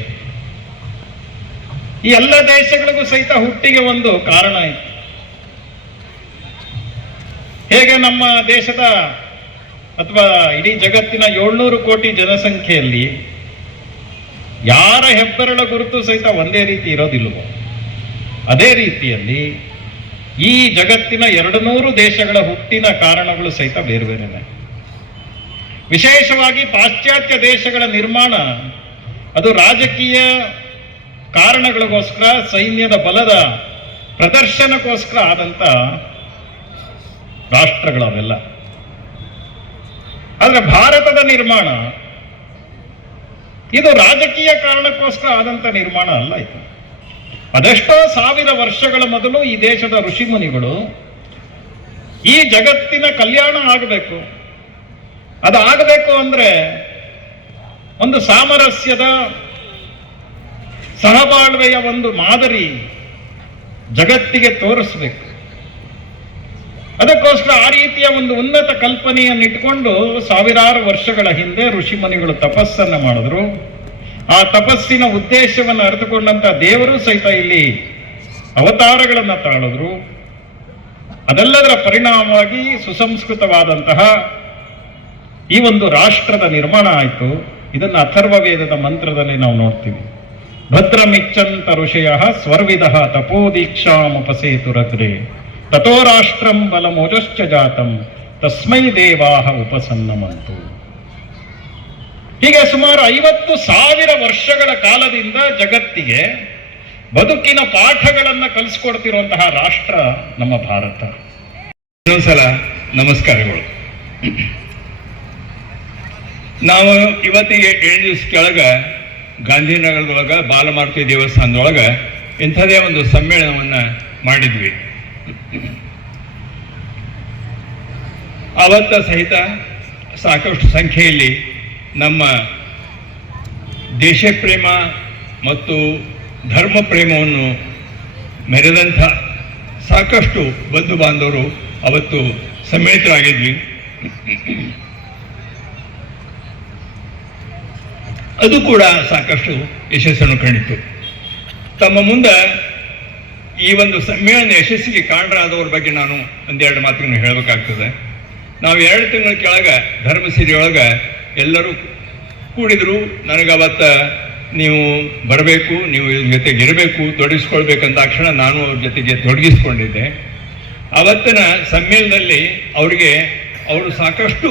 ಈ ಎಲ್ಲ ದೇಶಗಳಿಗೂ ಸಹಿತ ಹುಟ್ಟಿಗೆ ಒಂದು ಕಾರಣ ಇತ್ತು. ಹೇಗೆ ನಮ್ಮ ದೇಶದ ಅಥವಾ ಇಡೀ ಜಗತ್ತಿನ 700 ಕೋಟಿ ಜನಸಂಖ್ಯೆಯಲ್ಲಿ ಯಾರ ಹೆಬ್ಬೆರಳ ಗುರುತು ಸಹಿತ ಒಂದೇ ರೀತಿ ಇರೋದಿಲ್ವೋ, ಅದೇ ರೀತಿಯಲ್ಲಿ ಈ ಜಗತ್ತಿನ 200 ದೇಶಗಳ ಹುಟ್ಟಿನ ಕಾರಣಗಳು ಸಹಿತ ಬೇರೆ ಬೇರೆನೆ. ವಿಶೇಷವಾಗಿ ಪಾಶ್ಚಾತ್ಯ ದೇಶಗಳ ನಿರ್ಮಾಣ ಅದು ರಾಜಕೀಯ ಕಾರಣಗಳಿಗೋಸ್ಕರ, ಸೈನ್ಯದ ಬಲದ ಪ್ರದರ್ಶನಕ್ಕೋಸ್ಕರ ಆದಂತ ರಾಷ್ಟ್ರಗಳವೆಲ್ಲ. ಆದ್ರೆ ಭಾರತದ ನಿರ್ಮಾಣ ಇದು ರಾಜಕೀಯ ಕಾರಣಕ್ಕೋಸ್ಕರ ಆದಂತ ನಿರ್ಮಾಣ ಅಲ್ಲ. ಇದು ಅದೆಷ್ಟೋ 1000 ವರ್ಷಗಳ ಮೊದಲು ಈ ದೇಶದ ಋಷಿಮುನಿಗಳು ಈ ಜಗತ್ತಿನ ಕಲ್ಯಾಣ ಆಗಬೇಕು, ಅದಾಗಬೇಕು ಅಂದ್ರೆ ಒಂದು ಸಾಮರಸ್ಯದ ಸಹಬಾಳ್ವೆಯ ಒಂದು ಮಾದರಿ ಜಗತ್ತಿಗೆ ತೋರಿಸ್ಬೇಕು. ಅದಕ್ಕೋಸ್ಕರ ಆ ರೀತಿಯ ಒಂದು ಉನ್ನತ ಕಲ್ಪನೆಯನ್ನು ಇಟ್ಕೊಂಡು 1000 ವರ್ಷಗಳ ಹಿಂದೆ ಋಷಿಮುನಿಗಳು ತಪಸ್ಸನ್ನು ಮಾಡಿದ್ರು. ಆ ತಪಸ್ಸಿನ ಉದ್ದೇಶವನ್ನು ಅರಿತುಕೊಂಡಂತ ದೇವರು ಸಹಿತ ಇಲ್ಲಿ ಅವತಾರಗಳನ್ನು ತಾಳಿದ್ರು. ಅದೆಲ್ಲದರ ಪರಿಣಾಮವಾಗಿ ಸುಸಂಸ್ಕೃತವಾದಂತಹ ಈ ಒಂದು ರಾಷ್ಟ್ರದ ನಿರ್ಮಾಣ ಆಯಿತು. ಇದನ್ನು ಅಥರ್ವ ವೇದದ ಮಂತ್ರದಲ್ಲಿ ನಾವು ನೋಡ್ತೀವಿ. ಭದ್ರಮಿಚ್ಚಂತ ಋಷಯಃ ಸ್ವರ್ವಿದಃ ತಪೋದೀಕ್ಷಾಮುಪಸೇತುರಗ್ರೆ ತಥೋ ರಾಷ್ಟ್ರಂ ಬಲಮೋಜಶ್ಚ ಜಾತಂ ತಸ್ಮೈ ದೇವಾಹ ಉಪಸನ್ನಮಂತು. ಹೀಗೆ ಸುಮಾರು 50,000 ವರ್ಷಗಳ ಕಾಲದಿಂದ ಜಗತ್ತಿಗೆ ಬದುಕಿನ ಪಾಠಗಳನ್ನು ಕಲಿಸ್ಕೊಡ್ತಿರುವಂತಹ ರಾಷ್ಟ್ರ ನಮ್ಮ ಭಾರತ. ಇನ್ನೊಂದ್ಸಲ ನಮಸ್ಕಾರಗಳು. ನಾವು ಇವತ್ತಿಗೆ 7 ದಿವಸ ಕೆಳಗ ಗಾಂಧಿನಗರದೊಳಗ ಬಾಲಮಾರುತಿ ದೇವಸ್ಥಾನದೊಳಗ ಇಂಥದೇ ಒಂದು ಸಮ್ಮೇಳನವನ್ನ ಮಾಡಿದ್ವಿ. ಅವತ್ತ ಸಹಿತ ಸಾಕಷ್ಟು ಸಂಖ್ಯೆಯಲ್ಲಿ ನಮ್ಮ ದೇಶ ಪ್ರೇಮ ಮತ್ತು ಧರ್ಮ ಪ್ರೇಮವನ್ನು ಮೆರೆದಂಥ ಸಾಕಷ್ಟು ಬಂಧು ಬಾಂಧವರು ಅವತ್ತು ಸಮ್ಮಿಳಿತರಾಗಿದ್ವಿ. ಅದು ಕೂಡ ಸಾಕಷ್ಟು ಯಶಸ್ಸನ್ನು ಕಂಡಿತು. ತಮ್ಮ ಮುಂದೆ ಈ ಒಂದು ಸಮ್ಮೇಳನ ಯಶಸ್ಸಿಗೆ ಕಾರಣರಾದವ್ರ ಬಗ್ಗೆ ನಾನು ಒಂದೆರಡು ಮಾತುಗಳನ್ನು ಹೇಳಬೇಕಾಗ್ತದೆ. ನಾವು 2 ತಿಂಗಳ ಕೆಳಗ ಧರ್ಮಸಿರಿಯೊಳಗೆ ಎಲ್ಲರೂ ಕೂಡಿದ್ರು. ನನಗವತ್ತ ನೀವು ಬರಬೇಕು, ನೀವು ಜೊತೆಗೆ ಇರಬೇಕು, ತೊಡಗಿಸ್ಕೊಳ್ಬೇಕಂತ ತಕ್ಷಣ ನಾನು ಅವ್ರ ಜೊತೆಗೆ ತೊಡಗಿಸ್ಕೊಂಡಿದ್ದೆ. ಅವತ್ತಿನ ಸಮ್ಮೇಳನದಲ್ಲಿ ಅವರು ಸಾಕಷ್ಟು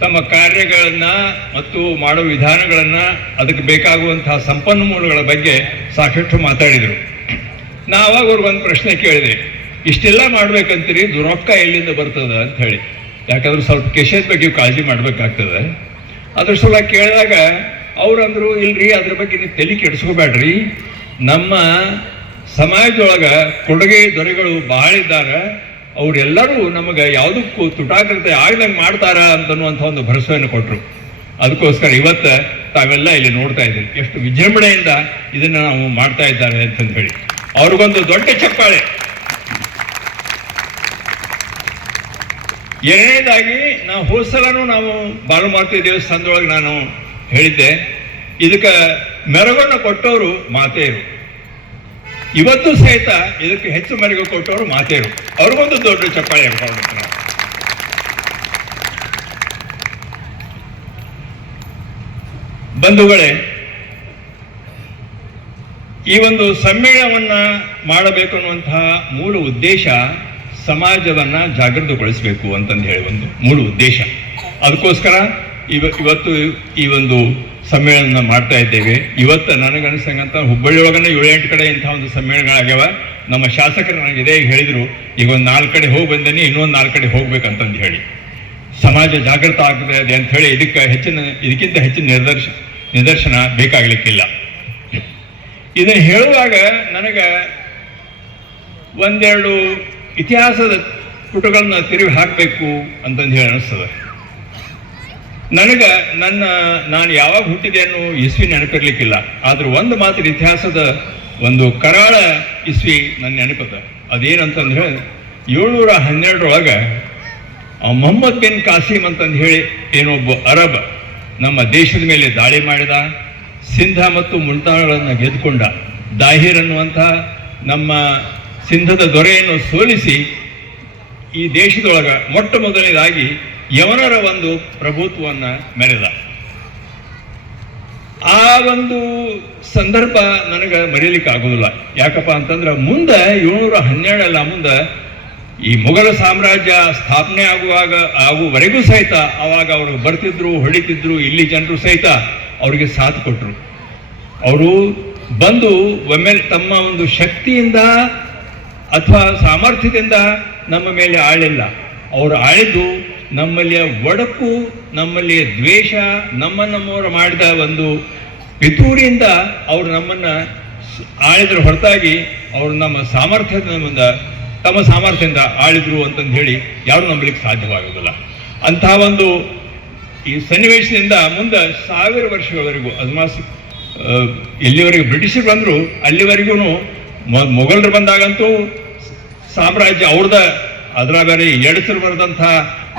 ತಮ್ಮ ಕಾರ್ಯಗಳನ್ನು ಮತ್ತು ಮಾಡೋ ವಿಧಾನಗಳನ್ನು, ಅದಕ್ಕೆ ಬೇಕಾಗುವಂತಹ ಸಂಪನ್ಮೂಲಗಳ ಬಗ್ಗೆ ಸಾಕಷ್ಟು ಮಾತಾಡಿದರು. ನಾವಾಗ ಅವ್ರಿಗೊಂದು ಪ್ರಶ್ನೆ ಕೇಳಿದೆ, ಇಷ್ಟೆಲ್ಲ ಮಾಡ್ಬೇಕಂತೀರಿ, ರೊಕ್ಕ ಎಲ್ಲಿಂದ ಬರ್ತದ ಅಂತ ಹೇಳಿ. ಯಾಕಂದ್ರೆ ಸ್ವಲ್ಪ ಕೇಶದ ಬಗ್ಗೆ ಕಾಳಜಿ ಮಾಡ್ಬೇಕಾಗ್ತದೆ. ಅದ್ರ ಸಲ ಕೇಳಿದಾಗ ಅವ್ರಂದ್ರು, ಇಲ್ರಿ ಅದ್ರ ಬಗ್ಗೆ ನೀವು ತಲೆ ಕೆಡಿಸ್ಕೋಬೇಡ್ರಿ, ನಮ್ಮ ಸಮಾಜದೊಳಗೆ ಕೊಡುಗೆ ದೊರೆಗಳು ಬಹಳ ಇದ್ದಾರೆ, ಅವರೆಲ್ಲರೂ ನಮಗೆ ಯಾವುದಕ್ಕೂ ತುಟಾಗ್ರತೆ ಆಗ್ದಂಗೆ ಮಾಡ್ತಾರ ಅಂತನ್ನುವಂಥ ಒಂದು ಭರವಸೆಯನ್ನು ಕೊಟ್ಟರು. ಅದಕ್ಕೋಸ್ಕರ ಇವತ್ತು ತಾವೆಲ್ಲ ಇಲ್ಲಿ ನೋಡ್ತಾ ಇದ್ದೀರಿ ಎಷ್ಟು ವಿಜೃಂಭಣೆಯಿಂದ ಇದನ್ನು ನಾವು ಮಾಡ್ತಾ ಇದ್ದಾರೆ ಅಂತಂದು ಹೇಳಿ ಅವ್ರಿಗೊಂದು ದೊಡ್ಡ ಚಪ್ಪಾಳೆ. ಎರಡನೇದಾಗಿ ನಾವು ಹೋದ್ಸಲನೂ ನಾವು ಬಾಲಮಾರುತಿ ದೇವಸ್ಥಾನದೊಳಗೆ ನಾನು ಹೇಳಿದ್ದೆ, ಇದಕ್ಕೆ ಮೆರಗನ್ನು ಕೊಟ್ಟವರು ಮಾತೆಯರು. ಇವತ್ತು ಸಹಿತ ಇದಕ್ಕೆ ಹೆಚ್ಚು ಮೆರುಗು ಕೊಟ್ಟವರು ಮಾತೆಯರು. ಅವ್ರಿಗೊಂದು ದೊಡ್ಡ ಚಪ್ಪಾಳೆ ಹೇಳ್ಕೊಂಡು ನಾವು. ಬಂಧುಗಳೇ, ಈ ಒಂದು ಸಮ್ಮೇಳನವನ್ನ ಮಾಡಬೇಕು ಅನ್ನುವಂತಹ ಮೂಲ ಉದ್ದೇಶ ಸಮಾಜವನ್ನ ಜಾಗೃತಗೊಳಿಸಬೇಕು ಅಂತಂದು ಹೇಳಿ ಒಂದು ಮೂಲ ಉದ್ದೇಶ. ಅದಕ್ಕೋಸ್ಕರ ಇವತ್ತು ಈ ಒಂದು ಸಮ್ಮೇಳನ ಮಾಡ್ತಾ ಇದ್ದೇವೆ. ಇವತ್ತು ನನಗನ್ಸಂಗಂತ ಹುಬ್ಬಳ್ಳಿಯೊಳಗನೆ 7-8 ಕಡೆ ಇಂಥ ಒಂದು ಸಮ್ಮೇಳನಗಳಾಗ್ಯಾವ. ನಮ್ಮ ಶಾಸಕರು ನನಗೆ ಇದೇ ಹೇಳಿದ್ರು, ಈಗ ಒಂದು 4 ಕಡೆ ಹೋಗಿ ಬಂದೇನೆ, ಇನ್ನೊಂದು 4 ಕಡೆ ಹೋಗ್ಬೇಕಂತಂದು ಹೇಳಿ. ಸಮಾಜ ಜಾಗೃತ ಆಗ್ತದೆ ಅಂತ ಹೇಳಿ ಇದಕ್ಕಿಂತ ಹೆಚ್ಚಿನ ನಿದರ್ಶನ ಬೇಕಾಗಲಿಕ್ಕಿಲ್ಲ. ಇದನ್ನು ಹೇಳುವಾಗ ನನಗೆ ಒಂದೆರಡು ಇತಿಹಾಸದ ಪುಟಗಳನ್ನ ತಿರುಗಿ ಹಾಕಬೇಕು ಅಂತಂದು ಹೇಳಿ ಅನಿಸ್ತದೆ. ನಾನು ಯಾವಾಗ ಹುಟ್ಟಿದೆ ಅನ್ನೋ ಇಸ್ವಿ ನೆನಪಿರ್ಲಿಕ್ಕಿಲ್ಲ. ಆದ್ರೆ ಒಂದು ಮಾತ್ರ ಇತಿಹಾಸದ ಒಂದು ಕರಾಳ ಇಸ್ವಿ ನನ್ನ ನೆನಪದ. ಅದೇನಂತಂದ್ರೆ 712 ಮೊಹಮ್ಮದ್ ಬಿನ್ ಕಾಸಿಮ್ ಅಂತಂದು ಹೇಳಿ ಏನೊಬ್ಬ ಅರಬ್ ನಮ್ಮ ದೇಶದ ಮೇಲೆ ದಾಳಿ ಮಾಡಿದ, ಸಿಂಧ ಮತ್ತು ಮುಲ್ತಾನಗಳನ್ನು ಗೆದ್ದುಕೊಂಡ, ದಾಹಿರ್ ಅನ್ನುವಂಥ ನಮ್ಮ ಸಿಂಧದ ದೊರೆಯನ್ನು ಸೋಲಿಸಿ ಈ ದೇಶದೊಳಗೆ ಮೊಟ್ಟ ಮೊದಲನೇದಾಗಿ ಯವನರ ಒಂದು ಪ್ರಭುತ್ವವನ್ನು ಮೆರೆದ. ಆ ಒಂದು ಸಂದರ್ಭ ನನಗೆ ಮರೆಯಲಿಕ್ಕೆ ಆಗೋದಿಲ್ಲ. ಯಾಕಪ್ಪ ಅಂತಂದ್ರೆ ಮುಂದೆ 712 ಮುಂದೆ ಈ ಮೊಘಲ ಸಾಮ್ರಾಜ್ಯ ಸ್ಥಾಪನೆ ಆಗುವವರೆಗೂ ಸಹಿತ ಅವಾಗ ಅವರು ಬರ್ತಿದ್ರು, ಹೊಡಿತಿದ್ರು. ಇಲ್ಲಿ ಜನರು ಸಹಿತ ಅವರಿಗೆ ಸಾಥ್ ಕೊಟ್ಟರು. ಅವರು ಬಂದು ಒಮ್ಮೆ ತಮ್ಮ ಒಂದು ಶಕ್ತಿಯಿಂದ ಅಥವಾ ಸಾಮರ್ಥ್ಯದಿಂದ ನಮ್ಮ ಮೇಲೆ ಆಳಿಲ್ಲ. ಅವರು ಆಳಿದ್ದು ನಮ್ಮಲ್ಲಿಯ ಒಡಕು, ನಮ್ಮಲ್ಲಿಯ ದ್ವೇಷ, ನಮ್ಮವರು ಮಾಡಿದ ಒಂದು ಪಿತೂರಿಯಿಂದ ಅವರು ನಮ್ಮನ್ನ ಆಳಿದ್ರ ಹೊರತಾಗಿ ಅವರು ನಮ್ಮ ತಮ್ಮ ಸಾಮರ್ಥ್ಯದಿಂದ ಆಳಿದ್ರು ಅಂತಂದು ಹೇಳಿ ಯಾರು ನಂಬಲಿಕ್ಕೆ ಸಾಧ್ಯವಾಗುವುದಿಲ್ಲ. ಅಂತಹ ಒಂದು ಈ ಸನ್ನಿವೇಶದಿಂದ ಮುಂದೆ 1000 ವರ್ಷಗಳವರೆಗೂ ಅಲ್ಮಾಸ್ ಎಲ್ಲಿವರೆಗೂ ಬ್ರಿಟಿಷರು ಬಂದರು ಅಲ್ಲಿವರೆಗೂ ಮೊಘಲರು ಬಂದಾಗಂತೂ ಸಾಮ್ರಾಜ್ಯ ಅವ್ರದ ಅದರ ಬೇರೆ ಎಡಸರು ಬರೆದಂಥ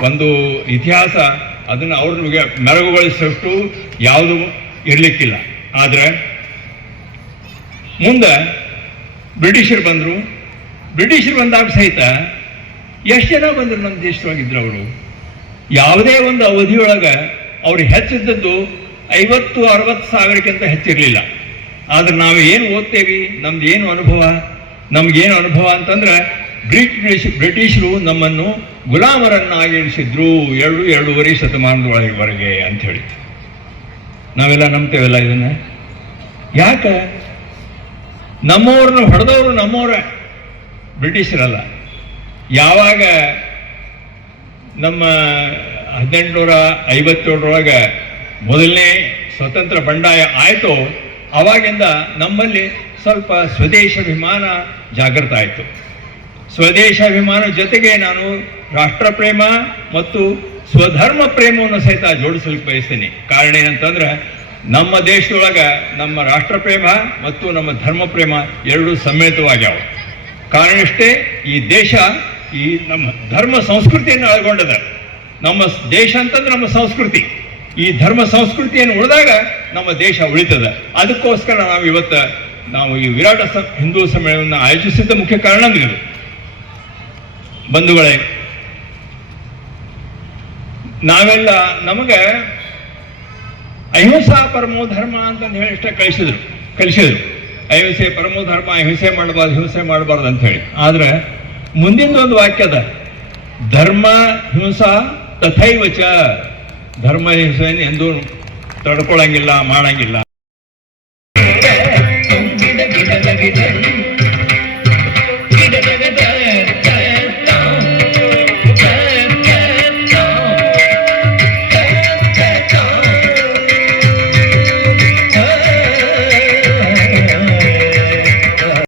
ಒಂದು ಇತಿಹಾಸ, ಅದನ್ನು ಅವ್ರಿಗೆ ಮೆರಗುಗೊಳಿಸಷ್ಟು ಯಾವುದು ಇರಲಿಕ್ಕಿಲ್ಲ. ಆದರೆ ಮುಂದೆ ಬ್ರಿಟಿಷರು ಬಂದರು. ಬ್ರಿಟಿಷರು ಬಂದಾಗ ಸಹಿತ ಎಷ್ಟು ಜನ ಬಂದರು ನಮ್ಮ ದೇಶದೊಳಗಿದ್ರು. ಅವರು ಯಾವುದೇ ಒಂದು ಅವಧಿಯೊಳಗೆ ಅವ್ರು ಹೆಚ್ಚಿದ್ದದ್ದು 50-60 ಸಾವಿರಕ್ಕಿಂತ ಹೆಚ್ಚಿರಲಿಲ್ಲ. ಆದ್ರೆ ನಾವು ಏನು ಓದ್ತೇವಿ, ನಮ್ದು ಏನು ಅನುಭವ, ನಮ್ಗೇನು ಅನುಭವ ಅಂತಂದ್ರೆ ಬ್ರಿಟಿಷರು ನಮ್ಮನ್ನು ಗುಲಾಮರನ್ನಾಗಿ ಇರಿಸಿದ್ರು 2.5 ಶತಮಾನದೊಳವರೆಗೆ ಅಂಥೇಳಿ. ನಾವೆಲ್ಲ ನಂಬ್ತೇವಲ್ಲ ಇದನ್ನ. ಯಾಕೆ? ನಮ್ಮವ್ರನ್ನ ಹೊಡೆದವರು ನಮ್ಮವ್ರ, ಬ್ರಿಟಿಷರಲ್ಲ. ಯಾವಾಗ ನಮ್ಮ 1857 ಮೊದಲನೇ ಸ್ವತಂತ್ರ ಬಂಡಾಯ ಆಯಿತು, ಆವಾಗಿಂದ ನಮ್ಮಲ್ಲಿ ಸ್ವಲ್ಪ ಸ್ವದೇಶಾಭಿಮಾನ ಜಾಗೃತ ಆಯಿತು. ಸ್ವದೇಶಾಭಿಮಾನ ಜೊತೆಗೆ ನಾನು ರಾಷ್ಟ್ರ ಪ್ರೇಮ ಮತ್ತು ಸ್ವಧರ್ಮ ಪ್ರೇಮವನ್ನು ಸಹಿತ ಜೋಡಿಸಲಿಕ್ಕೆ ಬಯಸ್ತೀನಿ. ಕಾರಣ ಏನಂತಂದ್ರೆ ನಮ್ಮ ದೇಶದೊಳಗೆ ನಮ್ಮ ರಾಷ್ಟ್ರ ಪ್ರೇಮ ಮತ್ತು ನಮ್ಮ ಧರ್ಮ ಪ್ರೇಮ ಎರಡೂ ಸಮ್ಮಿಳಿತವಾಗ್ಯಾವ. ಕಾರಣ ಇಷ್ಟೇ, ಈ ದೇಶ ಈ ನಮ್ಮ ಧರ್ಮ ಸಂಸ್ಕೃತಿಯನ್ನು ಒಳಗೊಂಡದ. ನಮ್ಮ ದೇಶ ಅಂತಂದ್ರೆ ನಮ್ಮ ಸಂಸ್ಕೃತಿ. ಈ ಧರ್ಮ ಸಂಸ್ಕೃತಿಯನ್ನು ಉಳಿದಾಗ ನಮ್ಮ ದೇಶ ಉಳಿತದ. ಅದಕ್ಕೋಸ್ಕರ ನಾವು ಈ ವಿರಾಟ ಹಿಂದೂ ಸಮ್ಮೇಳನವನ್ನು ಆಯೋಜಿಸಿದ ಮುಖ್ಯ ಕಾರಣ ಇದು. ಬಂಧುಗಳೇ, ನಾವೆಲ್ಲ ನಮಗೆ ಅಹಿಂಸಾ ಪರಮೋ ಧರ್ಮ ಅಂತಂದು ಹೇಳಿ ಇಷ್ಟ ಕಲಿಸಿದ್ರು. ಅಹಿಂಸೆ ಪರಮೋ ಧರ್ಮ, ಹಿಂಸೆ ಮಾಡಬಾರ್ದು, ಹಿಂಸೆ ಮಾಡಬಾರ್ದು ಅಂತ ಹೇಳಿ. ಆದ್ರೆ ಮುಂದಿನ ಒಂದು ವಾಕ್ಯದ ಧರ್ಮ ಹಿಂಸಾ ತಥೈವಚ, ಧರ್ಮ ಹಿಂಸೆಯನ್ನು ಎಂದೂ ತಡ್ಕೊಳಂಗಿಲ್ಲ, ಮಾಡಂಗಿಲ್ಲ.